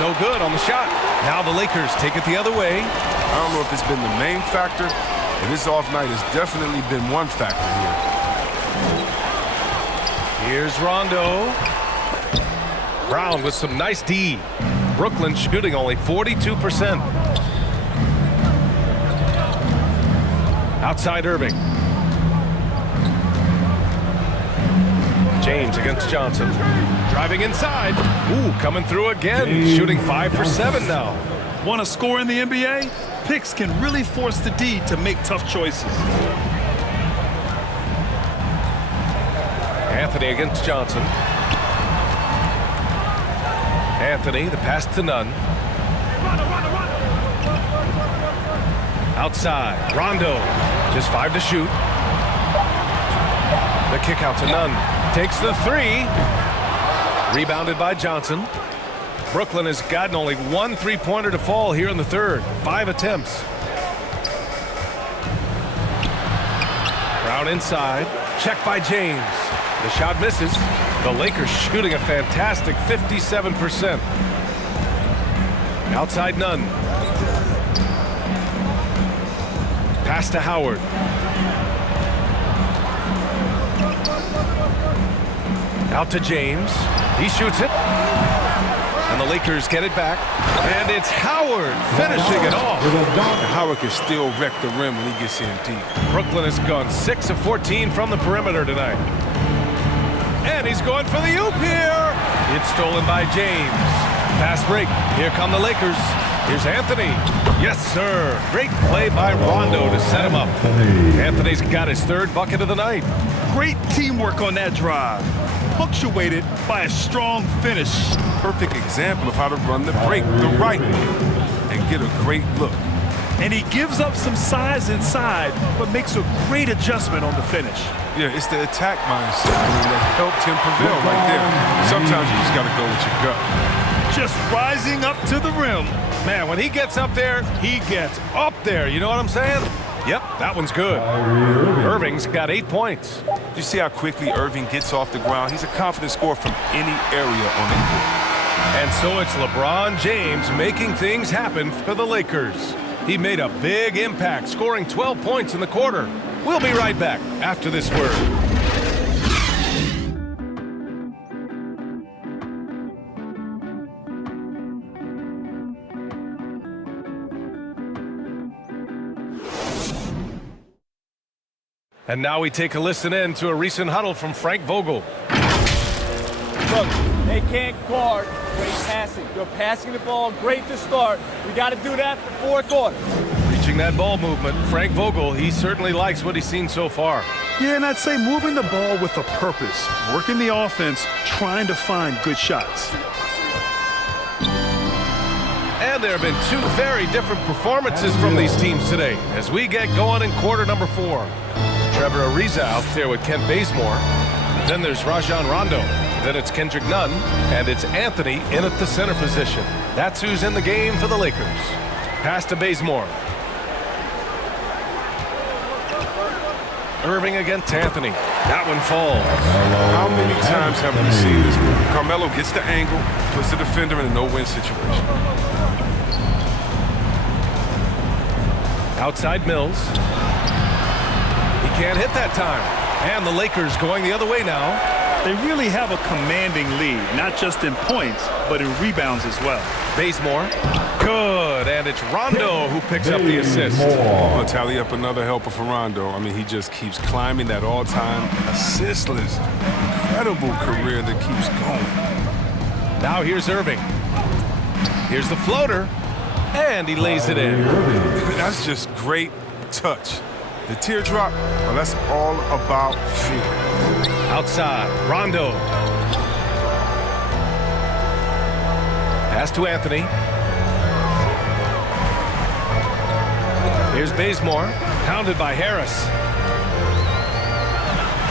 No good on the shot. Now the Lakers take it the other way. I don't know if it's been the main factor, but this off night has definitely been one factor here. Here's Rondo. Brown with some nice D. Brooklyn shooting only 42%. Outside Irving. James against Johnson. Driving inside. Ooh, coming through again. Shooting 5 for 7 now. Want to score in the NBA? Picks can really force the D to make tough choices. Anthony against Johnson. Anthony, the pass to Nunn. Outside, Rondo. Just 5 to shoot. The kick out to Nunn. Takes the three. Rebounded by Johnson. Brooklyn has gotten only 1 3-pointer to fall here in the third. 5 attempts. Brown inside. Check by James. The shot misses. The Lakers shooting a fantastic 57%. Outside Nunn. Pass to Howard. Out to James. He shoots it. And the Lakers get it back. And it's Howard finishing it off. Howard can still wreck the rim when he gets in deep. Brooklyn has gone 6 of 14 from the perimeter tonight. And he's going for the oop here. It's stolen by James. Fast break. Here come the Lakers. Here's Anthony. Yes, sir. Great play by Rondo to set him up. Anthony's got his 3rd bucket of the night. Great teamwork on that drive. Punctuated by a strong finish. Perfect example of how to run the break the right way and get a great look. And he gives up some size inside, but makes a great adjustment on the finish. Yeah, it's the attack mindset that helped him prevail right there. Sometimes you just got to go with your gut. Just rising up to the rim. Man, when he gets up there, he gets up there. You know what I'm saying? Yep, that one's good. Irving's got 8 points. You see how quickly Irving gets off the ground? He's a confident scorer from any area on the court. And so it's LeBron James making things happen for the Lakers. He made a big impact, scoring 12 points in the quarter. We'll be right back after this word. And now we take a listen in to a recent huddle from Frank Vogel. Look, they can't guard great passing. You're passing the ball great to start. We got to do that for 4 quarters. Reaching that ball movement, Frank Vogel, he certainly likes what he's seen so far. Yeah, and I'd say moving the ball with a purpose. Working the offense, trying to find good shots. And there have been 2 very different performances from these teams today as we get going in quarter number 4. Trevor Ariza out there with Kent Bazemore. Then there's Rajon Rondo. Then it's Kendrick Nunn. And it's Anthony in at the center position. That's who's in the game for the Lakers. Pass to Bazemore. Irving against Anthony. That one falls. How many times have we seen this? Carmelo gets the angle, puts the defender in a no-win situation. Outside Mills. He can't hit that time. And the Lakers going the other way now. They really have a commanding lead, not just in points, but in rebounds as well. Bazemore. Good. And it's Rondo who picks up the assist. I'll tally up another helper for Rondo. I mean, he just keeps climbing that all-time assist list. Incredible career that keeps going. Now here's Irving. Here's the floater. And he lays it in. That's just great touch. The teardrop, well, that's all about feel. Outside, Rondo. Pass to Anthony. Here's Bazemore, pounded by Harris.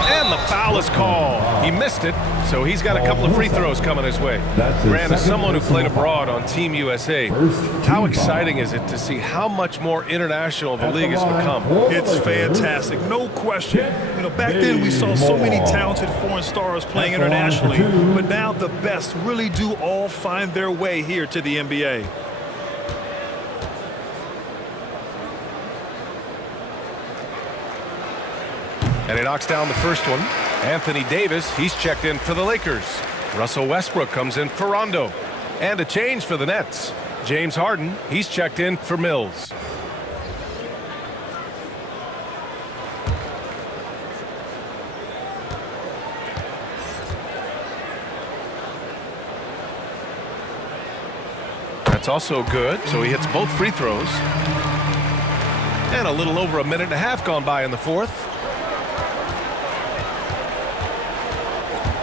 And the foul is called. He missed it, so he's got a couple of free throws coming his way. Grant, as someone who played abroad on Team USA, how exciting is it to see how much more international the league has become? It's fantastic, no question. You know, back then we saw so many talented foreign stars playing internationally, but now the best really do all find their way here to the NBA. And he knocks down the first one. Anthony Davis, he's checked in for the Lakers. Russell Westbrook comes in for Rondo. And a change for the Nets. James Harden, he's checked in for Mills. That's also good, so he hits both free throws. And a little over a minute and a half gone by in the fourth.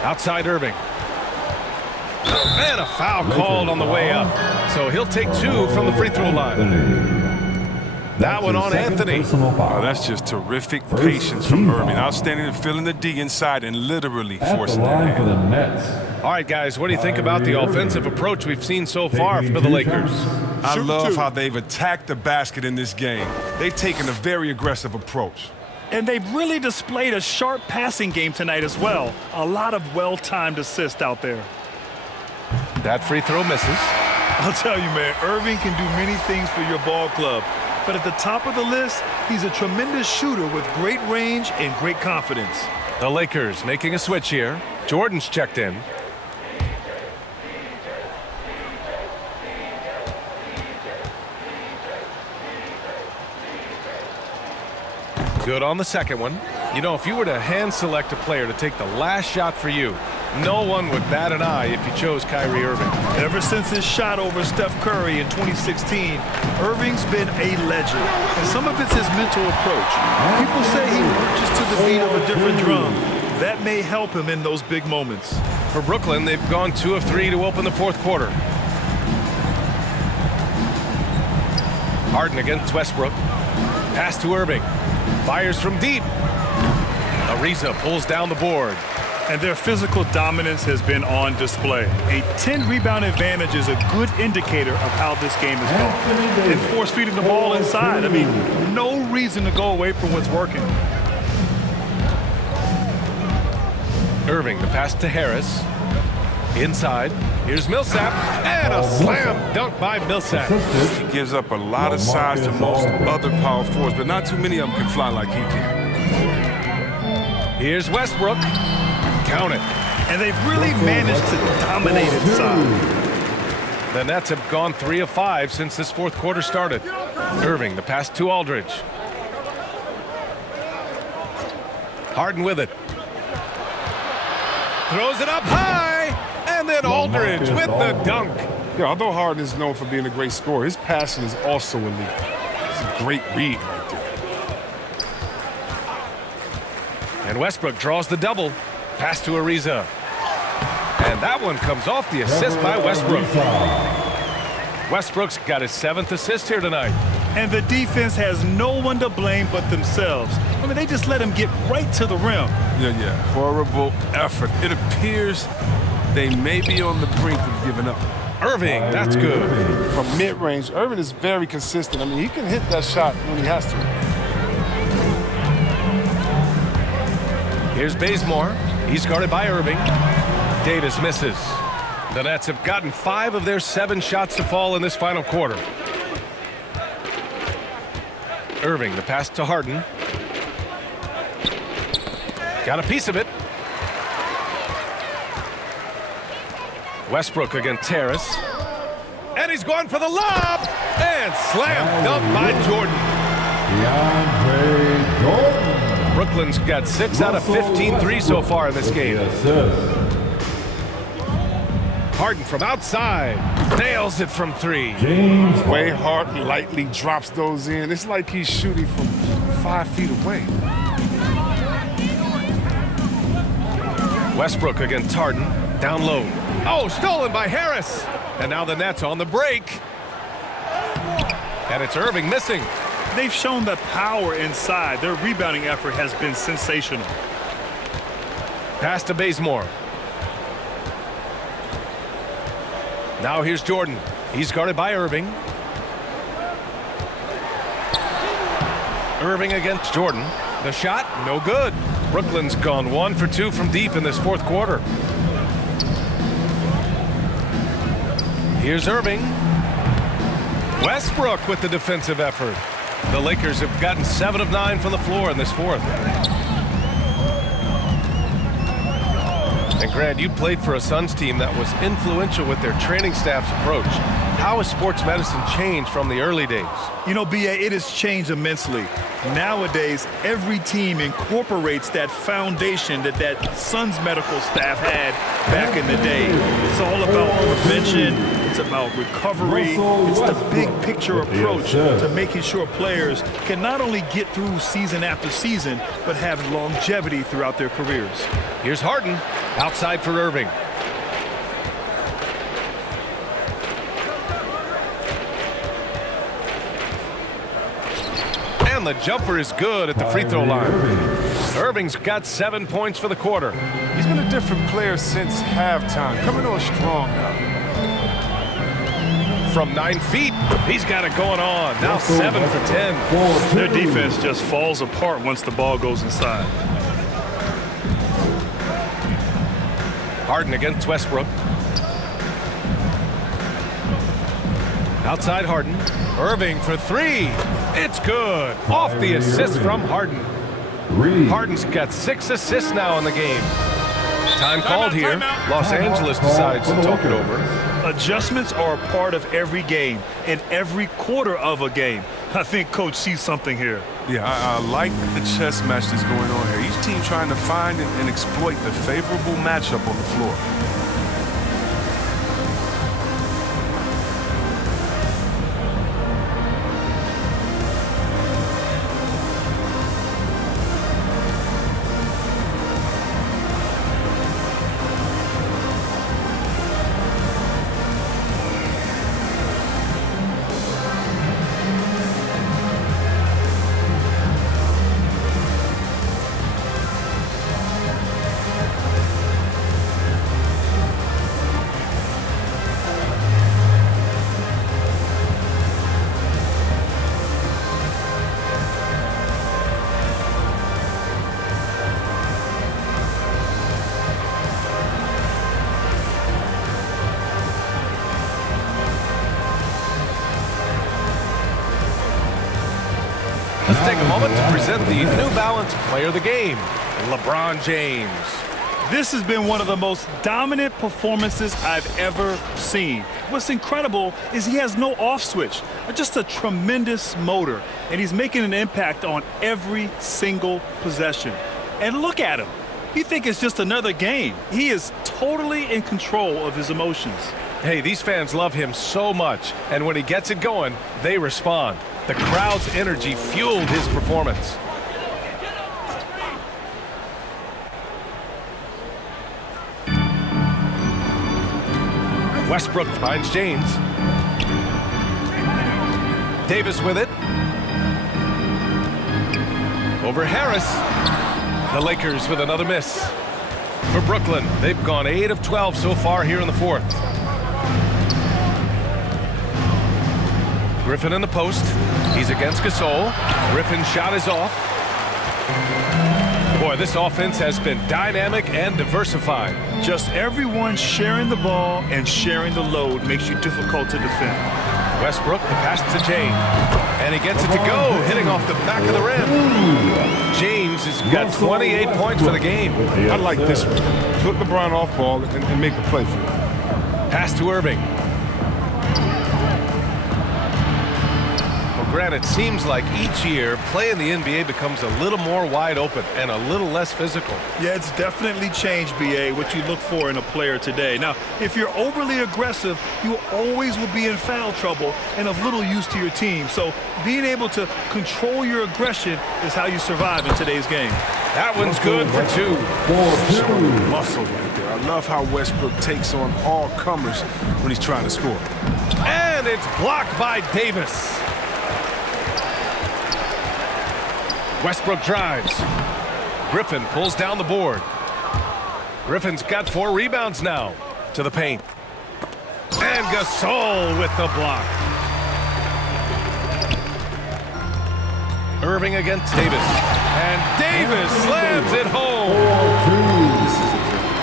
Outside Irving. And a foul called on the way up. So he'll take 2 from the free throw line. That one on Anthony. Oh, that's just terrific patience from Irving. Outstanding at filling the D inside and literally forcing that in. All right, guys, what do you think about the offensive approach we've seen so far for the Lakers? I love how they've attacked the basket in this game. They've taken a very aggressive approach. And they've really displayed a sharp passing game tonight as well. A lot of well-timed assists out there. That free throw misses. I'll tell you, man, Irving can do many things for your ball club. But at the top of the list, he's a tremendous shooter with great range and great confidence. The Lakers making a switch here. Jordan's checked in. Good on the second one. You know, if you were to hand select a player to take the last shot for you, no one would bat an eye if you chose Kyrie Irving. Ever since his shot over Steph Curry in 2016, Irving's been a legend. And some of it's his mental approach. People say he marches to the beat of a different drum. That may help him in those big moments. For Brooklyn, they've gone 2 of 3 to open the fourth quarter. Harden against Westbrook. Pass to Irving. Fires from deep. Ariza pulls down the board. And their physical dominance has been on display. A 10-rebound advantage is a good indicator of how this game is going. And force feeding the ball inside. I mean, no reason to go away from what's working. Irving, the pass to Harris. Inside. Here's Millsap. And a slam dunk by Millsap. He gives up a lot of size to most other power forwards, but not too many of them can fly like he can. Here's Westbrook. Count it. And they've really managed to dominate inside. The Nets have gone 3 of 5 since this fourth quarter started. Irving, the pass to Aldridge. Harden with it. Throws it up high. And then Aldridge with the dunk. Yeah, although Harden is known for being a great scorer, his passing is also elite. It's a great read right there. And Westbrook draws the double. Pass to Ariza. And that one comes off the assist by Westbrook. Westbrook's got his 7th assist here tonight. And the defense has no one to blame but themselves. I mean, they just let him get right to the rim. Yeah. Horrible effort. It appears they may be on the brink of giving up. Irving, that's good. From mid-range, Irving is very consistent. I mean, he can hit that shot when he has to. Here's Bazemore. He's guarded by Irving. Davis misses. The Nets have gotten 5 of their 7 shots to fall in this final quarter. Irving, the pass to Harden. Got a piece of it. Westbrook against Harris. And he's going for the lob. And slam dunk by Jordan. DeAndre Jordan. Brooklyn's got 6 out of 15 threes so far in this game. Harden from outside. Nails it from 3. The way Harden lightly drops those in, it's like he's shooting from 5 feet away. Westbrook against Harden. Down low. Oh, stolen by Harris. And now the Nets on the break. And it's Irving missing. They've shown the power inside. Their rebounding effort has been sensational. Pass to Bazemore. Now here's Jordan. He's guarded by Irving. Irving against Jordan. The shot, no good. Brooklyn's gone 1 for 2 from deep in this fourth quarter. Here's Irving. Westbrook with the defensive effort. The Lakers have gotten 7 of 9 from the floor in this fourth. And Grant, you played for a Suns team that was influential with their training staff's approach. How has sports medicine changed from the early days? You know, B.A., it has changed immensely. Nowadays, every team incorporates that foundation that Suns medical staff had back in the day. It's all about prevention. It's about recovery. It's the big picture approach to making sure players can not only get through season after season, but have longevity throughout their careers. Here's Harden, outside for Irving. And the jumper is good at the free throw line. Irving's got 7 points for the quarter. He's been a different player since halftime, coming on strong now. From 9 feet, he's got it going on. Now 7 for 10. Their defense just falls apart once the ball goes inside. Harden against Westbrook. Outside Harden. Irving for 3. It's good. Off the assist from Harden. Harden's got 6 assists now in the game. Time called here. Los Angeles decides to talk it over. Adjustments are a part of every game and every quarter of a game. I think Coach sees something here. Yeah, I like the chess match that's going on here. Each team trying to find and exploit the favorable matchup on the floor. Let's take a moment to present the New Balance Player of the Game, LeBron James. This has been one of the most dominant performances I've ever seen. What's incredible is he has no off switch, just a tremendous motor, and he's making an impact on every single possession. And look at him. You think it's just another game. He is totally in control of his emotions. Hey, these fans love him so much, and when he gets it going, they respond. The crowd's energy fueled his performance. Westbrook finds James. Davis with it. Over Harris. The Lakers with another miss. For Brooklyn, they've gone 8 of 12 so far here in the fourth. Griffin in the post. He's against Gasol. Griffin's shot is off. Boy, this offense has been dynamic and diversified. Just everyone sharing the ball and sharing the load makes you difficult to defend. Westbrook, the pass to James. And he gets it to go, hitting off the back of the rim. James has got 28 points for the game. I like this one. Put LeBron off ball and make a play for it. Pass to Irving. Grant, it seems like each year play in the NBA becomes a little more wide open and a little less physical. Yeah, it's definitely changed, B.A., what you look for in a player today. Now, if you're overly aggressive, you always will be in foul trouble and of little use to your team. So being able to control your aggression is how you survive in today's game. That one's good for 2. Showing muscle right there. I love how Westbrook takes on all comers when he's trying to score. And it's blocked by Davis. Westbrook drives. Griffin pulls down the board. Griffin's got 4 rebounds now. To the paint. And Gasol with the block. Irving against Davis. And Davis slams it home.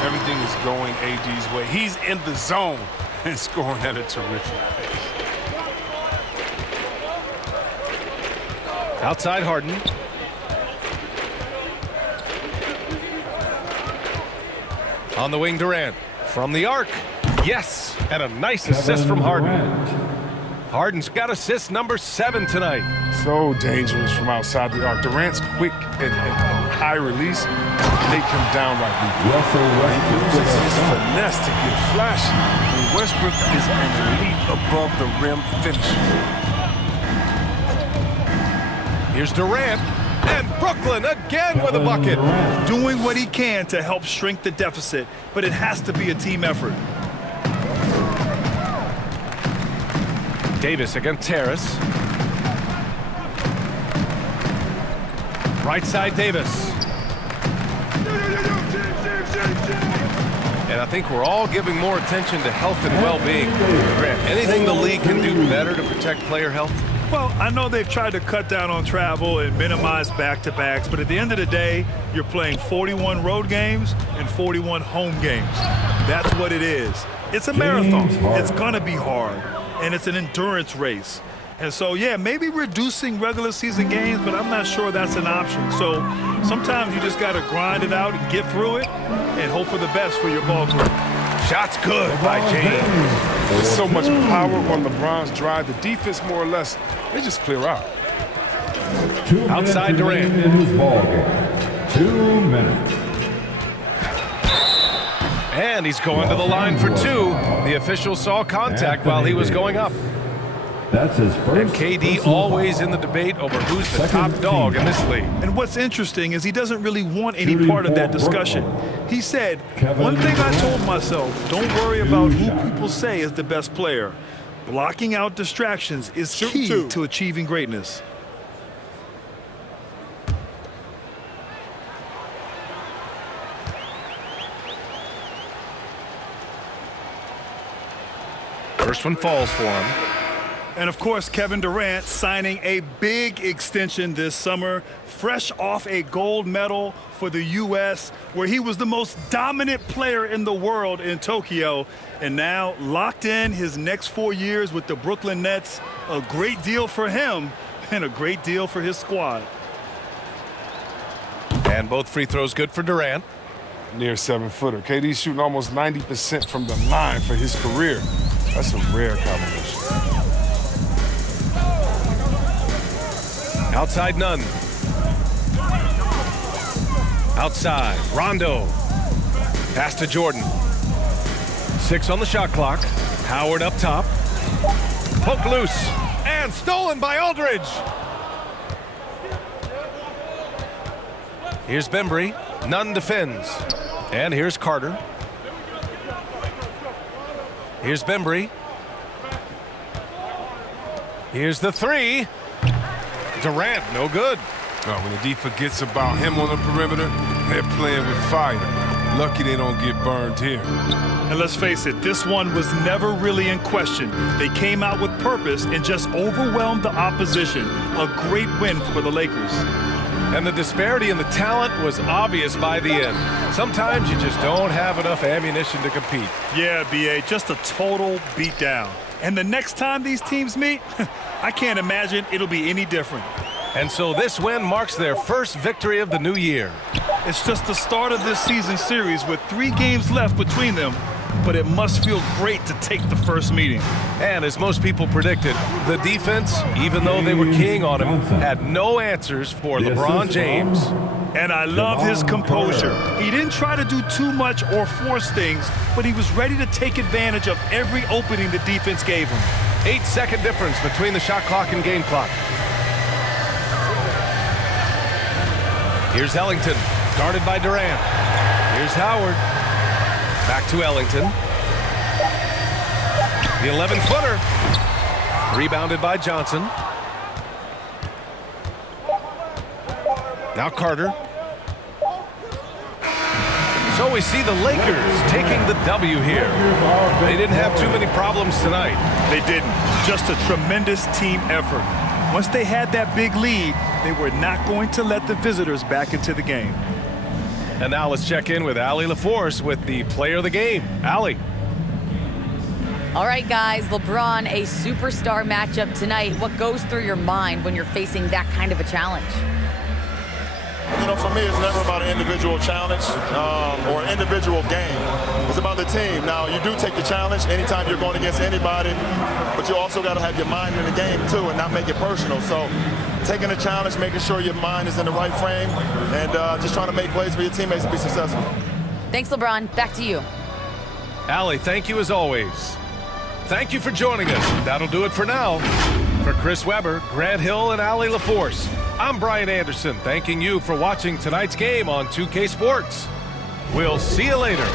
Everything is going AD's way. He's in the zone and scoring at a terrific pace. Outside Harden. On the wing, Durant. From the arc. Yes. And a nice assist from Harden. Harden's got assist number 7 tonight. So dangerous from outside the arc. Durant's quick and high release. Make him downright lethal. He uses his finesse to get flashy. And Westbrook is an elite above the rim finisher. Here's Durant. And Brooklyn again with a bucket. Doing what he can to help shrink the deficit, but it has to be a team effort. Davis against Terrace. Right side Davis. And I think we're all giving more attention to health and well-being. Grant, anything the league can do better to protect player health? Well, I know they've tried to cut down on travel and minimize back-to-backs, but at the end of the day, you're playing 41 road games and 41 home games. That's what it is. It's a marathon. It's going to be hard, and it's an endurance race. And so, yeah, maybe reducing regular season games, but I'm not sure that's an option. So sometimes you just got to grind it out and get through it and hope for the best for your ball group. Shots good by James. There's so much power on LeBron's drive. The defense, more or less, they just clear out. Outside Durant. In this ball game. 2 minutes. And he's going to the line for 2. The official saw contact while he was going up. That's his first. And KD always in the debate over who's the top dog in this league. And what's interesting is he doesn't really want any part of that discussion. He said, one thing I told myself, don't worry about who people say is the best player. Blocking out distractions is key to achieving greatness. First one falls for him. And of course, Kevin Durant signing a big extension this summer, fresh off a gold medal for the U.S., where he was the most dominant player in the world in Tokyo, and now locked in his next 4 years with the Brooklyn Nets. A great deal for him and a great deal for his squad. And both free throws good for Durant. Near 7-footer. KD's shooting almost 90% from the line for his career. That's a rare combination. Outside Nunn. Outside, Rondo. Pass to Jordan. 6 on the shot clock. Howard up top. Poke loose. And stolen by Aldridge. Here's Bembry. Nunn defends. And here's Carter. Here's Bembry. Here's the 3. Durant, no good. Oh, when the D forgets about him on the perimeter, they're playing with fire. Lucky they don't get burned here. And let's face it, this one was never really in question. They came out with purpose and just overwhelmed the opposition. A great win for the Lakers. And the disparity in the talent was obvious by the end. Sometimes you just don't have enough ammunition to compete. Yeah, B.A., just a total beatdown. And the next time these teams meet, I can't imagine it'll be any different. And so this win marks their first victory of the new year. It's just the start of this season series with 3 games left between them, but it must feel great to take the first meeting. And as most people predicted, the defense, even though they were keying on him, had no answers for LeBron James. And I love his composure. He didn't try to do too much or force things, but he was ready to take advantage of every opening the defense gave him. 8-second difference between the shot clock and game clock. Here's Ellington. Guarded by Durant. Here's Howard. Back to Ellington. The 11-footer. Rebounded by Johnson. Now Carter. So we see the Lakers taking the W here. They didn't have too many problems tonight. They didn't. Just a tremendous team effort. Once they had that big lead, they were not going to let the visitors back into the game. And now let's check in with Allie LaForce with the player of the game. Allie. All right, guys, LeBron, a superstar matchup tonight. What goes through your mind when you're facing that kind of a challenge? You know, for me, it's never about an individual challenge or an individual game. It's about the team. Now, you do take the challenge anytime you're going against anybody, but you also got to have your mind in the game, too, and not make it personal. So taking the challenge, making sure your mind is in the right frame, and just trying to make plays for your teammates to be successful. Thanks, LeBron. Back to you. Allie, thank you as always. Thank you for joining us. That'll do it for now. For Chris Webber, Grant Hill, and Allie LaForce, I'm Brian Anderson, thanking you for watching tonight's game on 2K Sports. We'll see you later.